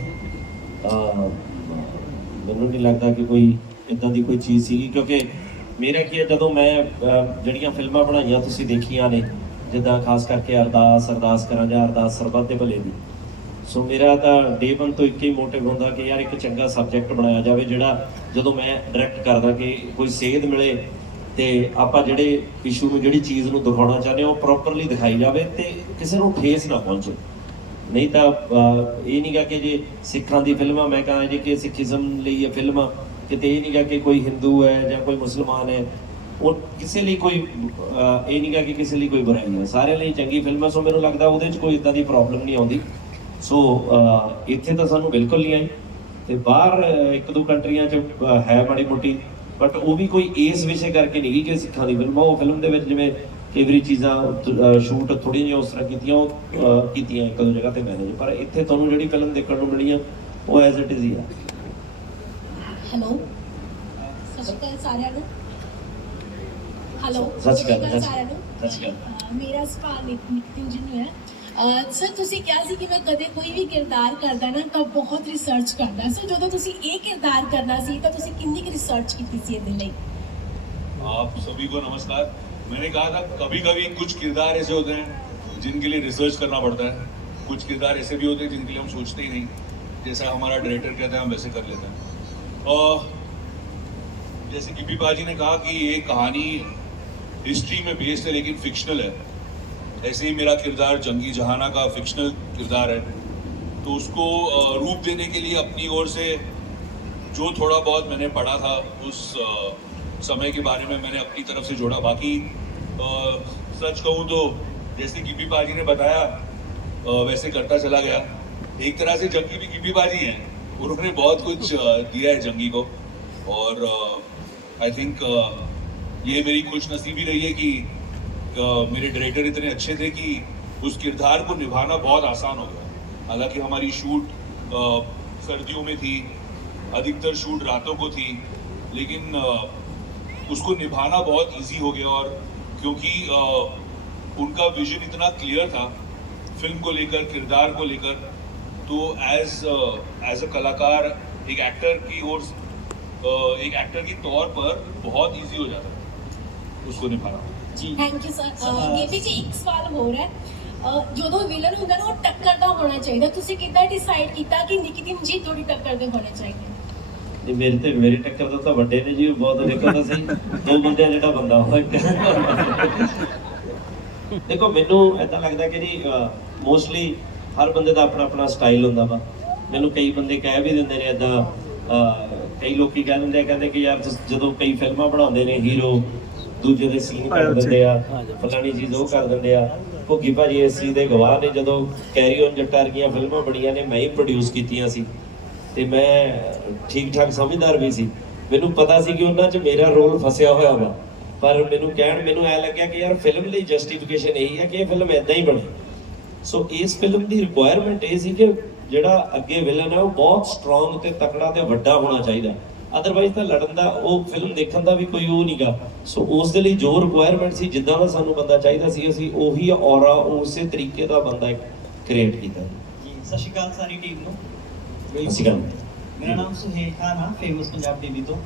ਮੈਨੂੰ ਨਹੀਂ ਲੱਗਦਾ ਕਿ ਕੋਈ ਇੱਦਾਂ ਦੀ ਕੋਈ ਚੀਜ਼ ਸੀਗੀ, ਕਿਉਂਕਿ ਮੇਰਾ ਕੀ ਹੈ, ਜਦੋਂ ਮੈਂ ਜਿਹੜੀਆਂ ਫਿਲਮਾਂ ਬਣਾਈਆਂ ਤੁਸੀਂ ਦੇਖੀਆਂ ਨੇ, ਜਿੱਦਾਂ ਖਾਸ ਕਰਕੇ ਅਰਦਾਸ ਕਰਾਂ ਜਾਂ ਅਰਦਾਸ ਸਰਬੱਤ ਦੇ ਭਲੇ ਦੀ, ਸੋ ਮੇਰਾ ਤਾਂ ਡੇ 1 ਤੋਂ ਇੱਕ ਹੀ ਮੋਟਿਵ ਹੁੰਦਾ ਕਿ ਯਾਰ ਇੱਕ ਚੰਗਾ ਸਬਜੈਕਟ ਬਣਾਇਆ ਜਾਵੇ, ਜਿਹੜਾ ਜਦੋਂ ਮੈਂ ਡਾਇਰੈਕਟ ਕਰਦਾ ਕਿ ਕੋਈ ਸੇਧ ਮਿਲੇ ਤੇ ਆਪਾਂ ਜਿਹੜੇ ਇਸ਼ੂ ਨੂੰ, ਜਿਹੜੀ ਚੀਜ਼ ਨੂੰ ਦਿਖਾਉਣਾ ਚਾਹੁੰਦੇ ਹਾਂ ਉਹ ਪ੍ਰੋਪਰਲੀ ਦਿਖਾਈ ਜਾਵੇ ਤੇ ਕਿਸੇ ਨੂੰ ਠੇਸ ਨਾ ਪਹੁੰਚੇ। ਨਹੀਂ ਤਾਂ ਇਹ ਨਹੀਂ ਗਾ ਕਿ ਜੇ ਸਿੱਖਾਂ ਦੀ ਫਿਲਮ ਆ, ਮੈਂ ਕਹਾਂ ਜੀ ਕਿ ਸਿੱਖੀਜ਼ਮ ਲਈ ਇਹ ਫਿਲਮ ਆ, ਕਿਤੇ ਇਹ ਨਹੀਂ ਗਾ ਕਿ ਕੋਈ ਹਿੰਦੂ ਹੈ ਜਾਂ ਕੋਈ ਮੁਸਲਮਾਨ ਹੈ, ਉਹ ਕਿਸੇ ਲਈ ਕੋਈ ਇਹ ਨਹੀਂ ਗਾ ਕਿ ਕਿਸੇ ਲਈ ਕੋਈ ਬੁਰਾਈ ਹੈ, ਸਾਰਿਆਂ ਲਈ ਚੰਗੀ ਫਿਲਮ ਹੈ। ਸੋ ਮੈਨੂੰ ਲੱਗਦਾ ਉਹਦੇ 'ਚ ਕੋਈ ਇੱਦਾਂ ਦੀ ਪ੍ਰੋਬਲਮ ਨਹੀਂ ਆਉਂਦੀ। ਸੋ ਇੱਥੇ ਤਾਂ ਸਾਨੂੰ ਬਿਲਕੁਲ ਨਹੀਂ ਆਈ, ਤੇ ਬਾਹਰ ਇੱਕ ਦੋ ਕੰਟਰੀਆਂ 'ਚ ਹੈ ਮਾੜੀ ਮੋਟੀ, ਬਟ ਉਹ ਵੀ ਕੋਈ ਇਸ ਵਿਸ਼ੇ ਕਰਕੇ ਨਹੀਂ ਗਈ ਕਿ ਸਿੱਖਾਂ ਦੀ ਫਿਲਮ। ਉਹ ਫਿਲਮ ਦੇ ਵਿੱਚ ਜਿਵੇਂ ਕਈ ਵਾਰੀ ਚੀਜ਼ਾਂ ਸ਼ੂਟ ਥੋੜ੍ਹੀਆਂ ਜਿਹੀਆਂ ਉਸ ਤਰ੍ਹਾਂ ਕੀਤੀਆਂ ਇੱਕ ਦੋ ਜਗ੍ਹਾ ਤੇ ਮੈਨੇਜ, ਪਰ ਇੱਥੇ ਤੁਹਾਨੂੰ ਜਿਹੜੀ ਫਿਲਮ ਦੇਖਣ ਨੂੰ ਮਿਲੀ ਆ ਉਹ ਐਜ਼ ਇਟ ਇਜ਼ ਹੀ ਆ। ਹੈਲੋ, ਸਤਿ ਸ਼੍ਰੀ ਅਕਾਲ ਸਾਰਿਆਂ ਨੂੰ। ਹੈਲੋ, ਸਤਿ ਸ਼੍ਰੀ ਅਕਾਲ ਸਾਰਿਆਂ ਨੂੰ। ਸਤਿ ਸ਼੍ਰੀ ਅਕਾਲ। ਮੇਰਾ ਸਵਾਲ ਨਿਤਿਨ ਜੀ ਨੂੰ ਹੈ। ਸਰ, ਤੁਸੀਂ ਕਿਹਾ ਸੀ ਕਿ ਮੈਂ ਕਦੇ ਕੋਈ ਵੀ ਕਿਰਦਾਰ ਕਰਦਾ ਨਾ ਤਾਂ ਬਹੁਤ ਰਿਸਰਚ ਕਰਦਾ। ਸੋ ਜਦੋਂ ਤੁਸੀਂ ਇਹ ਕਿਰਦਾਰ ਕਰਨਾ ਸੀ ਤਾਂ ਤੁਸੀਂ ਕਿੰਨੀ ਕੁ ਰਿਸਰਚ ਕੀਤੀ ਸੀ ਇਹਦੇ ਲਈ? आप सभी को नमस्कार। मैंने कहा था कभी कभी कुछ किरदार ऐसे होते हैं जिनके लिए रिसर्च करना पड़ता है, कुछ किरदार ऐसे भी होते हैं जिनके लिए हम सोचते ही नहीं, जैसा हमारा डायरेक्टर कहता है हम वैसे कर लेते हैं। और जैसे गिप्पी पाजी ने कहा कि ये कहानी हिस्ट्री में बेस्ड है लेकिन फिक्शनल है, ऐसे ही मेरा किरदार जंगी जहाना का फिक्शनल किरदार है। तो उसको रूप देने के लिए अपनी ओर से जो थोड़ा बहुत मैंने पढ़ा था उस समय के बारे में मैंने अपनी तरफ से जोड़ा। बाकी सच कहूँ तो जैसे गिप्पी पाजी ने बताया वैसे करता चला गया। एक तरह से जंगी भी गिप्पी पाजी हैं, उन्होंने बहुत कुछ दिया है जंगी को। और आई थिंक ये मेरी खुशनसीबी रही है कि मेरे डायरेक्टर इतने अच्छे थे कि उस किरदार को निभाना बहुत आसान हो गया। हालांकि हमारी शूट सर्दियों में थी, अधिकतर शूट रातों को थी, लेकिन उसको निभाना बहुत इजी हो गया। और क्योंकि उनका विजन इतना क्लियर था फिल्म को लेकर, किरदार को लेकर, तो एज अ कलाकार एक एक्टर की तौर पर बहुत इजी हो जाता है उसको निभाना। Thank you sir. ਗੀਪੀ ਜੀ ਇੱਕ ਸਵਾਲ ਹੋਰ ਹੈ, ਜਦੋਂ ਵਿਲਨ ਹੁੰਦਾ ਨਾ ਉਹ ਟੱਕਰ ਦਾ ਹੋਣਾ ਚਾਹੀਦਾ, ਤੁਸੀਂ ਕਿੱਦਾਂ ਡਿਸਾਈਡ ਕੀਤਾ ਕਿ ਨਿਕਿਤਨ ਜੀ ਥੋੜੀ ਟੱਕਰ ਦੇ ਹੋਣੇ ਚਾਹੀਦੇ? ਨਹੀਂ, ਮੇਰੀ ਟੱਕਰ ਦਾ ਤਾਂ ਵੱਡੇ ਨੇ ਜੀ, ਉਹ ਬਹੁਤ ਨਿਕਲਦਾ ਸੀ। ਦੋ ਬੰਦਿਆਂ ਜਿਹੜਾ ਬੰਦਾ ਉਹ ਇੱਕ। ਦੇਖੋ ਮੈਨੂੰ ਏਦਾਂ ਲੱਗਦਾ ਕਿ ਜੀ ਮੋਸਟਲੀ ਹਰ ਬੰਦੇ ਦਾ ਆਪਣਾ ਆਪਣਾ ਸਟਾਈਲ ਹੁੰਦਾ ਵਾ। ਮੈਨੂੰ ਕਈ ਬੰਦੇ ਕਹਿ ਵੀ ਦਿੰਦੇ ਨੇ ਏਦਾਂ, ਕਈ ਲੋਕੀ ਕਹਿ ਦਿੰਦੇ ਆ, ਕਹਿੰਦੇ ਕਿ ਯਾਰ ਜਦੋਂ ਕਈ ਫਿਲਮਾਂ ਬਣਾਉਂਦੇ ਨੇ ਹੀਰੋ ਦੂਜੇ ਦੇ ਸੀਨ ਕਰ ਦਿੰਦੇ ਆ, ਫਲਾਣੀ ਚੀਜ਼ ਉਹ ਕਰ ਦਿੰਦੇ ਆ। ਭੁੱਗੀ ਭਾਜੀ ਇਸ ਚੀਜ਼ ਦੇ ਗਵਾਹ ਨੇ। ਜਦੋਂ ਕੈਰੀ ਔਨ ਜੱਟਾ ਵਰਗੀਆਂ ਫਿਲਮਾਂ ਬਣੀਆਂ ਨੇ ਮੈਂ ਹੀ ਪ੍ਰੋਡਿਊਸ ਕੀਤੀਆਂ ਸੀ, ਤੇ ਮੈਂ ਠੀਕ ਠਾਕ ਸਮਝਦਾਰ ਵੀ ਸੀ। ਮੈਨੂੰ ਪਤਾ ਸੀ ਕਿ ਉਹਨਾਂ 'ਚ ਮੇਰਾ ਰੋਲ ਫਸਿਆ ਹੋਇਆ ਵਾ, ਪਰ ਮੈਨੂੰ ਐ ਲੱਗਿਆ ਕਿ ਯਾਰ ਫਿਲਮ ਲਈ ਜਸਟੀਫਿਕੇਸ਼ਨ ਇਹੀ ਹੈ ਕਿ ਇਹ ਫਿਲਮ ਇੱਦਾਂ ਹੀ ਬਣੇ। ਸੋ ਇਸ ਫਿਲਮ ਦੀ ਰਿਕੁਆਇਰਮੈਂਟ ਇਹ ਸੀ ਕਿ ਜਿਹੜਾ ਅੱਗੇ ਵਿਲਨ ਹੈ ਉਹ ਬਹੁਤ ਸਟਰੋਂਗ ਤੇ ਤਕੜਾ ਤੇ ਵੱਡਾ ਹੋਣਾ ਚਾਹੀਦਾ, ਅਦਰਵਾਈਜ਼ ਤਾਂ ਲੜਨ ਦਾ ਉਹ ਫਿਲਮ ਦੇਖਣ ਦਾ ਵੀ ਕੋਈ ਉਹ ਨਹੀਂਗਾ। ਸੋ ਉਸ ਦੇ ਲਈ ਜੋ ਰਿਕੁਆਇਰਮੈਂਟ ਸੀ, ਜਿੱਦਾਂ ਦਾ ਸਾਨੂੰ ਬੰਦਾ ਚਾਹੀਦਾ ਸੀ, ਅਸੀਂ ਉਹੀ ਔਰਾ ਉਸੇ ਤਰੀਕੇ ਦਾ ਬੰਦਾ ਕ੍ਰੀਏਟ ਕੀਤਾ ਜੀ। ਸਤਿ ਸ਼੍ਰੀ ਅਕਾਲ ਸਾਰੀ ਟੀਮ ਨੂੰ। ਸਤਿ ਸ਼੍ਰੀ ਅਕਾਲ। ਮੇਰਾ ਨਾਮ ਸੁਹੇਲ ਖਾਨ ਆ, ਫੇਮਸ ਪੰਜਾਬ ਟੀਵੀ ਤੋਂ।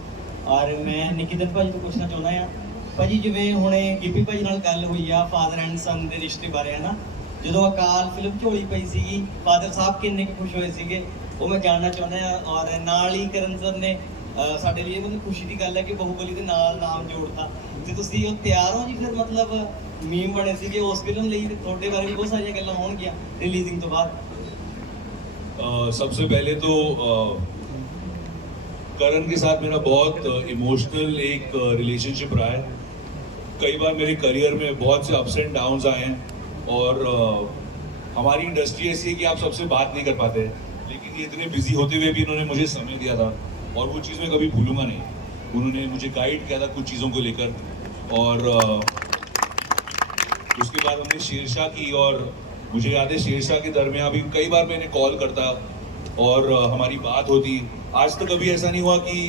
ਔਰ ਮੈਂ ਨਿਕਿਤਨ ਭਾਜੀ ਤੋਂ ਪੁੱਛਣਾ ਚਾਹੁੰਦਾ ਆ, ਭਾਜੀ ਜਿਵੇਂ ਹੁਣੇ ਗਿੱਪੀ ਭਾਜੀ ਨਾਲ ਗੱਲ ਹੋਈ ਆ ਫਾਦਰ ਐਂਡ ਸਨ ਦੇ ਰਿਸ਼ਤੇ ਬਾਰੇ, ਹੈ ਨਾ, ਜਦੋਂ ਅਕਾਲ ਫਿਲਮ ਝੋਲੀ ਪਈ ਸੀਗੀ ਫਾਦਰ ਸਾਹਿਬ ਕਿੰਨੇ ਕੁ ਖੁਸ਼ ਹੋਏ ਸੀਗੇ, ਉਹ ਮੈਂ ਜਾਣਨਾ ਚਾਹੁੰਦਾ ਆ। ਔਰ ਨਾਲ ਹੀ ਕਰਨ ਸਰ ਨੇ ਸਾਡੇ ਲਈ ਮਤਲਬ ਖੁਸ਼ੀ ਦੀ ਗੱਲ ਹੈ ਕਿ ਬਾਹੂਬਲੀ ਦੇ ਨਾਲ ਨਾਮ ਜੋੜਤਾ, ਤੇ ਤੁਸੀਂ ਉਹ ਤਿਆਰ ਹੋ ਜੀ? ਫਿਰ ਮਤਲਬ ਮੀਮ ਬਣੇ ਸੀਗੇ ਉਸ ਫਿਲਮ ਲਈ, ਤੁਹਾਡੇ ਬਾਰੇ ਵੀ ਬਹੁਤ ਸਾਰੀਆਂ ਗੱਲਾਂ ਹੋਣਗੀਆਂ ਰਿਲੀਜ਼ਿੰਗ ਤੋਂ ਬਾਅਦ। सबसे पहले तो करण के साथ मेरा बहुत इमोशनल एक रिलेशनशिप रहा है। कई बार मेरे करियर में बहुत से अप्स एंड डाउन्स आए हैं, और हमारी इंडस्ट्री ऐसी है कि आप सबसे बात नहीं कर पाते, लेकिन ये इतने बिजी होते हुए भी इन्होंने मुझे समय दिया था, और वो चीज़ मैं कभी भूलूंगा नहीं। उन्होंने मुझे गाइड किया था कुछ चीज़ों को लेकर, और उसके बाद हमने शेरशाह की, और मुझे याद है शेरशाह के दरमियान भी कई बार मैंने कॉल करता और हमारी बात होती। आज तक कभी ऐसा नहीं हुआ कि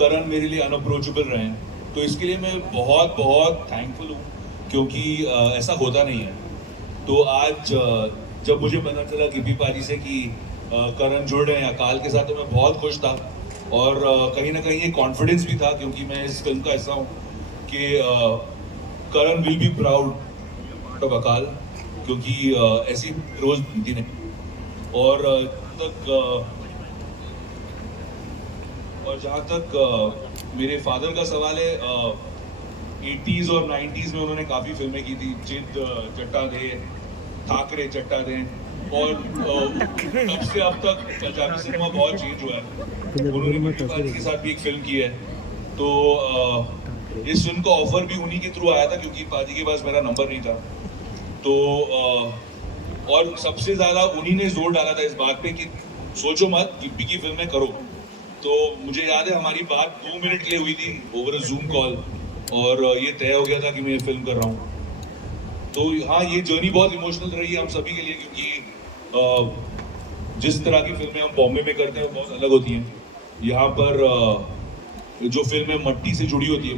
करण मेरे लिए अनअप्रोचेबल रहे हैं, तो इसके लिए मैं बहुत बहुत थैंकफुल हूँ, क्योंकि ऐसा होता नहीं है। तो आज जब मुझे पता चला गिप्पी पाजी से कि करण जुड़ रहे हैं अकाल के साथ, तो मैं बहुत खुश था, और कहीं ना कहीं ये कॉन्फिडेंस भी था, क्योंकि मैं इस फिल्म का ऐसा हूँ कि करण विल बी प्राउड ऑफ अकाल, क्योंकि ऐसी रोज बनती नहीं। और जहाँ तक मेरे फादर का सवाल है, 80s और 90s में उन्होंने काफ़ी फिल्में की थी, जिद चट्टा दे, ठाकरे चट्टा दे, और तब से अब तक पंजाबी सिनेमा बहुत चेंज हुआ है। उन्होंने गिप्पी पाजी के साथ भी एक फिल्म की है, तो इस फिल्म का ऑफर भी उन्हीं के थ्रू आया था, क्योंकि पाजी के पास मेरा नंबर नहीं था। तो और सबसे ज़्यादा उन्हीं ने जोर डाला था इस बात पे कि सोचो मत, गिप्पी की फिल्में करो। तो मुझे याद है हमारी बात 2 मिनट के लिए हुई थी ओवर अ जूम कॉल, और ये तय हो गया था कि मैं ये फिल्म कर रहा हूँ। तो हाँ, ये जर्नी बहुत इमोशनल रही है हम सभी के लिए, क्योंकि जिस तरह की फिल्में हम बॉम्बे में करते हैं वो बहुत अलग होती हैं। यहाँ पर जो फिल्में मट्टी से जुड़ी होती है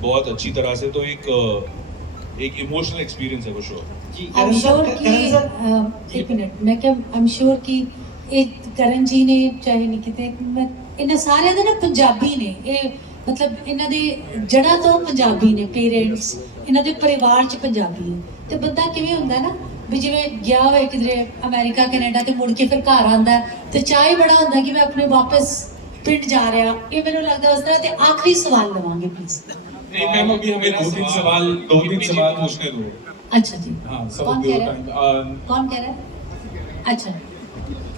बहुत अच्छी तरह से, तो एक इमोशनल एक्सपीरियंस है वो शो। I'm sure कि एक मिनट मैं क्या I'm sure कि ਇਹ ਕਰਨ ਜੀ ਨੇ ਚਾਹੇ ਨਿਕਿਤੇ ਇਹਨਾਂ ਸਾਰਿਆਂ ਦੇ ਨਾ ਪੰਜਾਬੀ ਨੇ, ਇਹ ਮਤਲਬ ਇਹਨਾਂ ਦੇ ਜੜ੍ਹਾਂ ਤੋਂ ਪੰਜਾਬੀ ਨੇ, ਪੇਰੈਂਟਸ ਇਹਨਾਂ ਦੇ ਪਰਿਵਾਰ 'ਚ ਪੰਜਾਬੀ ਹੈ। ਤੇ ਬੰਦਾ ਕਿਵੇਂ ਹੁੰਦਾ ਨਾ ਵੀ ਜਿਵੇਂ ਗਿਆ ਹੋਏ ਕਿਧਰੇ ਅਮਰੀਕਾ ਕੈਨੇਡਾ ਤੇ ਮੁੜ ਕੇ ਫਿਰ ਘਰ ਆਉਂਦਾ ਤੇ ਚਾਹ ਹੀ ਬੜਾ ਹੁੰਦਾ ਕਿ ਮੈਂ ਆਪਣੇ ਵਾਪਸ ਪਿੰਡ ਜਾ ਰਿਹਾ। ਇਹ ਮੈਨੂੰ ਲੱਗਦਾ ਉਸ ਤਰ੍ਹਾਂ। ਤੇ ਆਖਰੀ ਸਵਾਲ ਲਵਾਂਗੇ ਪਲੀਜ਼। मैम अभी हमें दो तीन सवाल पूछने दो। अच्छा जी, हाँ, कौन कह रहा है? कौन कह रहा है? ਅੱਛਾ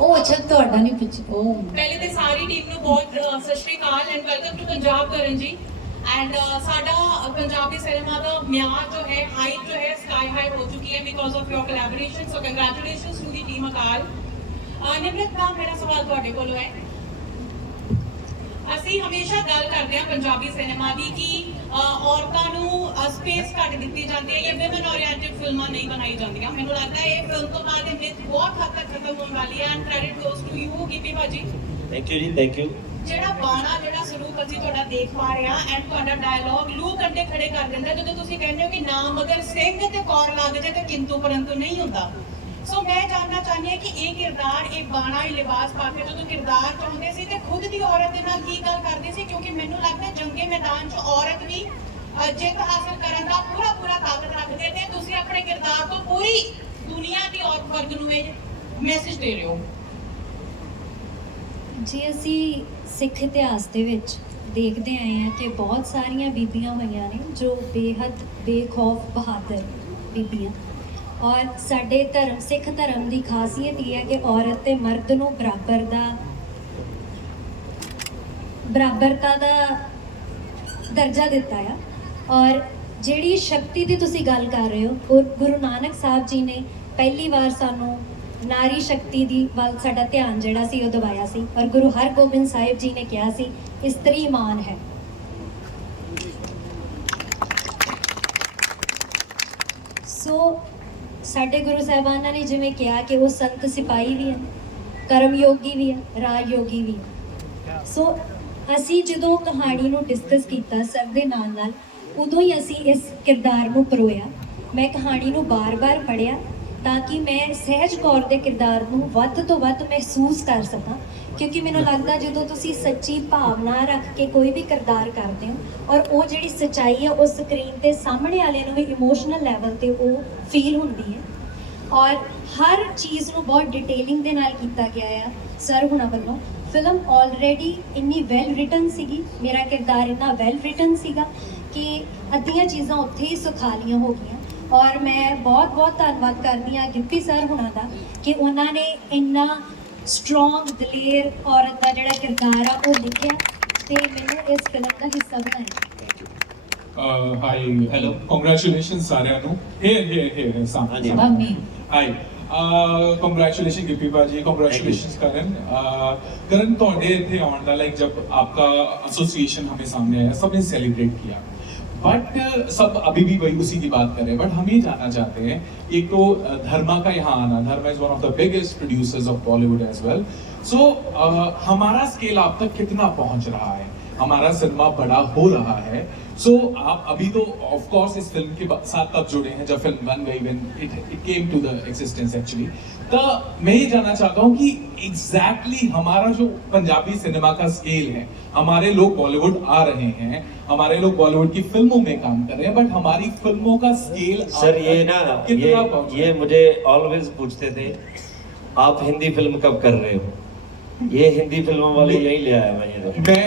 ਉਹ ਅੱਛਾ ਤੁਹਾਡਾ ਨਹੀਂ ਪਿੱਛੇ ਉਹ ਪਹਿਲੇ ਤੇ ਸਾਰੀ ਟੀਮ ਨੂੰ ਬਹੁਤ ਸਤਿ ਸ਼੍ਰੀ ਅਕਾਲ ਐਂਡ ਵੈਲਕਮ ਟੂ ਪੰਜਾਬ ਕਰਨ ਜੀ ਐਂਡ ਸਾਡਾ ਪੰਜਾਬੀ ਸਿਨੇਮਾ ਦਾ ਮਿਆਰ ਜੋ ਹੈ ਹਾਈਟ ਜੋ ਹੈ ਸਕਾਈ ਹਾਈ ਹੋ ਚੁੱਕੀ ਹੈ because of your collaboration so congratulations to the team Akaal Nimrat ma'am ਮੇਰਾ ਸਵਾਲ ਤੁਹਾਡੇ ਕੋਲੋਂ ਹੈ ਅਸੀਂ ਹਮੇਸ਼ਾ ਗੱਲ ਕਰਦੇ ਹਾਂ ਪੰਜਾਬੀ ਸਿਨੇਮਾ ਦੀ ਕਿ ਔਰਤਾਂ ਨੂੰ ਸਪੇਸ ਘੱਟ ਦਿੱਤੀ ਜਾਂਦੀ ਹੈ ਜਾਂ ਵਿਮਨ ਓਰੀਐਂਟਡ ਫਿਲਮਾਂ ਨਹੀਂ ਬਣਾਈ ਜਾਂਦੀਆਂ ਮੈਨੂੰ ਲੱਗਦਾ ਹੈ ਇਹ ਫਿਲਮ ਤੋਂ ਬਾਅਦ ਇਹ ਮਿਥ ਬਹੁਤ ਹੱਦ ਤੱਕ ਖਤਮ ਹੋਣ ਵਾਲੀ ਹੈ and credit goes to you Gippy paaji thank you ji, thank you. ਜਿਹੜਾ ਬਾਣਾ ਜਿਹੜਾ ਸਰੂਪ ਅਸੀਂ ਤੁਹਾਡਾ ਦੇਖ ਪਾ ਰਹੇ ਹਾਂ ਐਂਡ ਤੁਹਾਡਾ ਡਾਇਲੌਗ ਲੂ ਕੰਡੇ ਖੜੇ ਕਰ ਦਿੰਦਾ ਜਦੋਂ ਤੁਸੀਂ ਕਹਿੰਦੇ ਹੋ ਕਿ ਨਾ ਮਗਰ ਸਿੰਘ ਤੇ ਕੌਰ ਲੱਗ ਜਾਏ ਤੇ ਕਿੰਤੂ ਪਰੰਤੂ ਨਹੀਂ ਹੁੰਦਾ ਸੋ ਮੈਂ ਜਾਣਨਾ ਚਾਹੁੰਦੀ ਹਾਂ ਕਿ ਇਹ ਕਿਰਦਾਰ ਇਹ ਬਾਣਾ ਇਹ ਲਿਬਾਸ ਪਾ ਕੇ ਜਦੋਂ ਕਿਰਦਾਰ ਚਾਹੁੰਦੇ ਸੀ ਤੇ ਖੁਦ ਦੀ ਔਰਤ ਦੇ ਨਾਲ ਕੀ ਗੱਲ ਕਰਦੇ ਸੀ ਕਿਉਂਕਿ ਮੈਨੂੰ ਲੱਗਦਾ ਜੰਗੇ ਮੈਦਾਨ 'ਚ ਔਰਤ ਵੀ ਜਿੱਤ ਹਾਸਲ ਕਰਨ ਦਾ ਪੂਰਾ ਤਾਕਤ ਰੱਖਦੇ ਤੇ ਤੁਸੀਂ ਆਪਣੇ ਕਿਰਦਾਰ ਤੋਂ ਪੂਰੀ ਦੁਨੀਆ ਦੀ ਔਰਤ ਵਰਗ ਨੂੰ ਇਹ ਮੈਸੇਜ ਦੇ ਰਹੇ ਹੋ ਜੀ ਅਸੀਂ ਸਿੱਖ ਇਤਿਹਾਸ ਦੇ ਵਿੱਚ ਦੇਖਦੇ ਆਏ ਹਾਂ ਕਿ ਬਹੁਤ ਸਾਰੀਆਂ ਬੀਬੀਆਂ ਹੋਈਆਂ ਨੇ ਜੋ ਬੇਹੱਦ ਬੇਖੌਫ ਬਹਾਦਰ ਬੀਬੀਆਂ ਔਰ ਸਾਡੇ ਧਰਮ ਸਿੱਖ ਧਰਮ ਦੀ ਖਾਸੀਅਤ ਇਹ ਹੈ ਕਿ ਔਰਤ ਤੇ ਮਰਦ ਨੂੰ ਬਰਾਬਰਤਾ ਦਾ ਦਰਜਾ ਦਿੱਤਾ ਆ ਔਰ ਜਿਹੜੀ ਸ਼ਕਤੀ ਦੀ ਤੁਸੀਂ ਗੱਲ ਕਰ ਰਹੇ ਹੋ ਉਹ ਗੁਰੂ ਨਾਨਕ ਸਾਹਿਬ ਜੀ ਨੇ ਪਹਿਲੀ ਵਾਰ ਸਾਨੂੰ ਨਾਰੀ ਸ਼ਕਤੀ ਦੀ ਵੱਲ ਸਾਡਾ ਧਿਆਨ ਜਿਹੜਾ ਸੀ ਉਹ ਦਿਵਾਇਆ ਸੀ ਔਰ ਗੁਰੂ ਹਰਗੋਬਿੰਦ ਸਾਹਿਬ ਜੀ ਨੇ ਕਿਹਾ ਸੀ ਇਸਤਰੀ ਮਾਨ ਹੈ ਸੋ ਸਾਡੇ ਗੁਰੂ ਸਾਹਿਬਾਨਾਂ ਨੇ ਜਿਵੇਂ ਕਿਹਾ ਕਿ ਉਹ ਸੰਤ ਸਿਪਾਹੀ ਵੀ ਹਨ ਕਰਮ ਯੋਗੀ ਵੀ ਹੈ ਰਾਜ ਯੋਗੀ ਵੀ ਹੈ ਸੋ ਅਸੀਂ ਜਦੋਂ ਕਹਾਣੀ ਨੂੰ ਡਿਸਕਸ ਕੀਤਾ ਸਰ ਦੇ ਨਾਲ ਉਦੋਂ ਹੀ ਅਸੀਂ ਇਸ ਕਿਰਦਾਰ ਨੂੰ ਪਰੋਇਆ ਮੈਂ ਕਹਾਣੀ ਨੂੰ ਬਾਰ-ਬਾਰ ਪੜ੍ਹਿਆ ਤਾਂ ਕਿ ਮੈਂ ਸਹਿਜ ਕੌਰ ਦੇ ਕਿਰਦਾਰ ਨੂੰ ਵੱਧ ਤੋਂ ਵੱਧ ਮਹਿਸੂਸ ਕਰ ਸਕਾਂ ਕਿਉਂਕਿ ਮੈਨੂੰ ਲੱਗਦਾ ਜਦੋਂ ਤੁਸੀਂ ਸੱਚੀ ਭਾਵਨਾ ਰੱਖ ਕੇ ਕੋਈ ਵੀ ਕਿਰਦਾਰ ਕਰਦੇ ਹੋ ਔਰ ਉਹ ਜਿਹੜੀ ਸੱਚਾਈ ਹੈ ਉਹ ਸਕਰੀਨ ਤੇ ਸਾਹਮਣੇ ਵਾਲੇ ਨੂੰ ਵੀ ਇਮੋਸ਼ਨਲ ਲੈਵਲ ਤੇ ਉਹ ਫੀਲ ਹੁੰਦੀ ਹੈ ਔਰ ਹਰ ਚੀਜ਼ ਨੂੰ ਬਹੁਤ ਡਿਟੇਲਿੰਗ ਦੇ ਨਾਲ ਕੀਤਾ ਗਿਆ ਆ ਸਰ ਹੁਣਾਂ ਵੱਲੋਂ ਫਿਲਮ ਆਲਰੇਡੀ ਇੰਨੀ ਵੈਲ ਰਿਟਨ ਸੀਗੀ ਮੇਰਾ ਕਿਰਦਾਰ ਇੰਨਾ ਵੈਲ ਰਿਟਨ ਸੀਗਾ ਕਿ ਅੱਧੀਆਂ ਚੀਜ਼ਾਂ ਉੱਥੇ ਹੀ ਸੁਖਾਲੀਆਂ ਹੋ ਗਈਆਂ ਔਰ ਮੈਂ ਬਹੁਤ ਧੰਨਵਾਦ ਕਰਦੀ ਹਾਂ ਗਿੱਪੀ ਸਰ ਹੁਣਾਂ ਦਾ ਕਿ ਉਹਨਾਂ ਨੇ ਇੰਨਾ ਸਟਰੋਂਗ ਦਲੇਰ ਔਰਤ ਦਾ ਜਿਹੜਾ ਕਿਰਦਾਰ ਆ ਉਹ ਲਿਖਿਆ ਤੇ ਮੈਨੂੰ ਇਸ ਫਿਲਮ ਦਾ ਹਿੱਸਾ ਬਣਾਇਆ Hi, hello. Congratulations ਸਾਰਿਆਂ ਨੂੰ। Here, ਸਾਹਮਣੇ। Mummy Hi. Congratulations ਗਿੱਪੀ ਭਾਜੀ, congratulations ਕਰਨ। ਕਰਨ ਤੁਹਾਡੇ ਇੱਥੇ ਆਉਣ ਦਾ लाइक जब आपका एसोसिएशन हमें सामने आया सबने सेलिब्रेट किया बट सब अभी भी वही उसी की बात कर रहे हैं बट हम ये जानना चाहते हैं एक तो धर्मा का यहाँ आना Dharma is one of the biggest producers of Bollywood as well so हमारा स्केल आप तक कितना पहुंच रहा है हमारा सिनेमा बड़ा हो रहा है सो आप अभी तो ऑफ कोर्स इस फिल्म के साथ तब जुड़े हैं जब फिल्म बन गई when it came to the existence actually तो मैं ये जानना चाहता हूँ कि एग्जैक्टली हमारा जो पंजाबी सिनेमा का स्केल है हमारे लोग बॉलीवुड आ रहे हैं हमारे लोग बॉलीवुड की फिल्मों में काम कर रहे हैं बट हमारी फिल्मों का स्केल सर ये ना ये मुझे ऑलवेज पूछते थे आप हिंदी फिल्म कब कर रहे हो ये हिंदी फिल्मों वाले यही ले आया मैं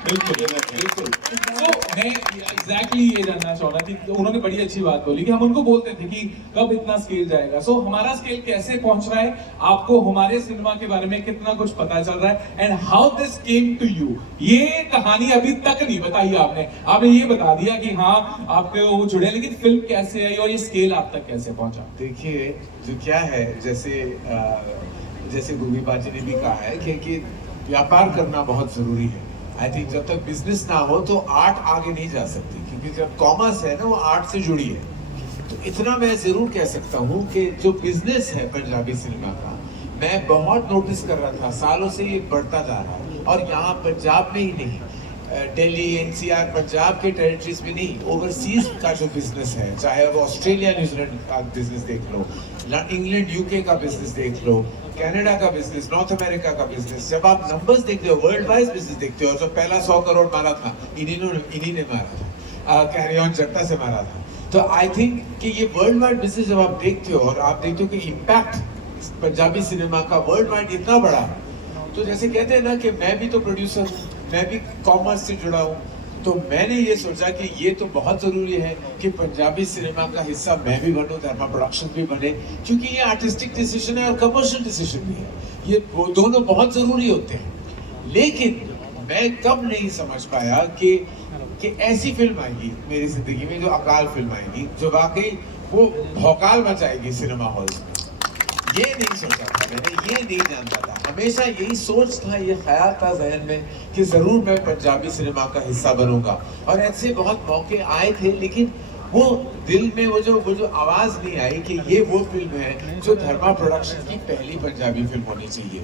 बिल्कुल तो मैं एग्जैक्टली ये जानना चाह रहा था उन्होंने बड़ी अच्छी बात बोली कि हम उनको बोलते थे कि कब इतना स्केल जाएगा सो हमारा स्केल कैसे पहुंच रहा है आपको हमारे सिनेमा के बारे में कितना कुछ पता चल रहा है and how this came to you ये कहानी अभी तक नहीं बताई आपने ये बता दिया कि हाँ आपके वो जुड़े लेकिन फिल्म कैसे आई और ये स्केल आप तक कैसे पहुंचा देखिए जो क्या है जैसे गुगी बाजी ने भी कहा है कि व्यापार करना बहुत जरूरी है आई थिंक जब तक बिजनेस ना हो तो आर्ट आगे नहीं जा सकती क्योंकि जब कॉमर्स है ना वो आर्ट से जुड़ी है तो इतना मैं जरूर कह सकता हूँ कि जो बिजनेस है पंजाबी सिनेमा का मैं बहुत नोटिस कर रहा था सालों से ये बढ़ता जा रहा है और यहाँ पंजाब में ही नहीं दिल्ली एनसीआर पंजाब के टेरिटरीज में नहीं ओवरसीज का जो बिजनेस है चाहे वो ऑस्ट्रेलिया न्यूजीलैंड का बिजनेस देख लो इंग्लैंड यूके का बिजनेस देख लो कनाडा का बिजनेस नॉर्थ अमेरिका का बिजनेस जब आप नंबर्स देखते हो वर्ल्ड वाइज बिजनेस देखते हो जो पहला 100 करोड़ मारा था इन्हीं ने मारा था कैरी ऑन जट्टा से मारा था तो आई थिंक कि ये वर्ल्ड वाइड बिजनेस जब आप देखते हो और आप देखते हो कि इम्पैक्ट पंजाबी सिनेमा का वर्ल्ड वाइड इतना बड़ा तो जैसे कहते हैं ना कि मैं भी तो प्रोड्यूसर हूँ मैं भी कॉमर्स से जुड़ा हूँ तो मैंने ये सोचा कि ये तो बहुत जरूरी है कि पंजाबी सिनेमा का हिस्सा मैं भी बनूं, धर्मा प्रोडक्शन भी बने, क्योंकि ये आर्टिस्टिक डिसीजन है और कमर्शियल डिसीजन भी है, ये वो दोनों बहुत जरूरी होते हैं। लेकिन मैं कब नहीं समझ पाया कि ऐसी फिल्म आएगी मेरी जिंदगी में, जो अकाल फिल्म आएगी, जो वाकई वो भौकाल मचाएगी सिनेमा हॉल्स में। ये नहीं सोचा था मैंने, ये नहीं जानता था, हमेशा यही सोच था, ये ख्याल था जहन में कि जरूर मैं पंजाबी सिनेमा का हिस्सा बनूंगा। और ऐसे बहुत मौके आए थे, लेकिन वो दिल में वो जो आवाज नहीं आई कि ये वो फिल्म है जो धर्मा प्रोडक्शन की पहली पंजाबी फिल्म होनी चाहिए।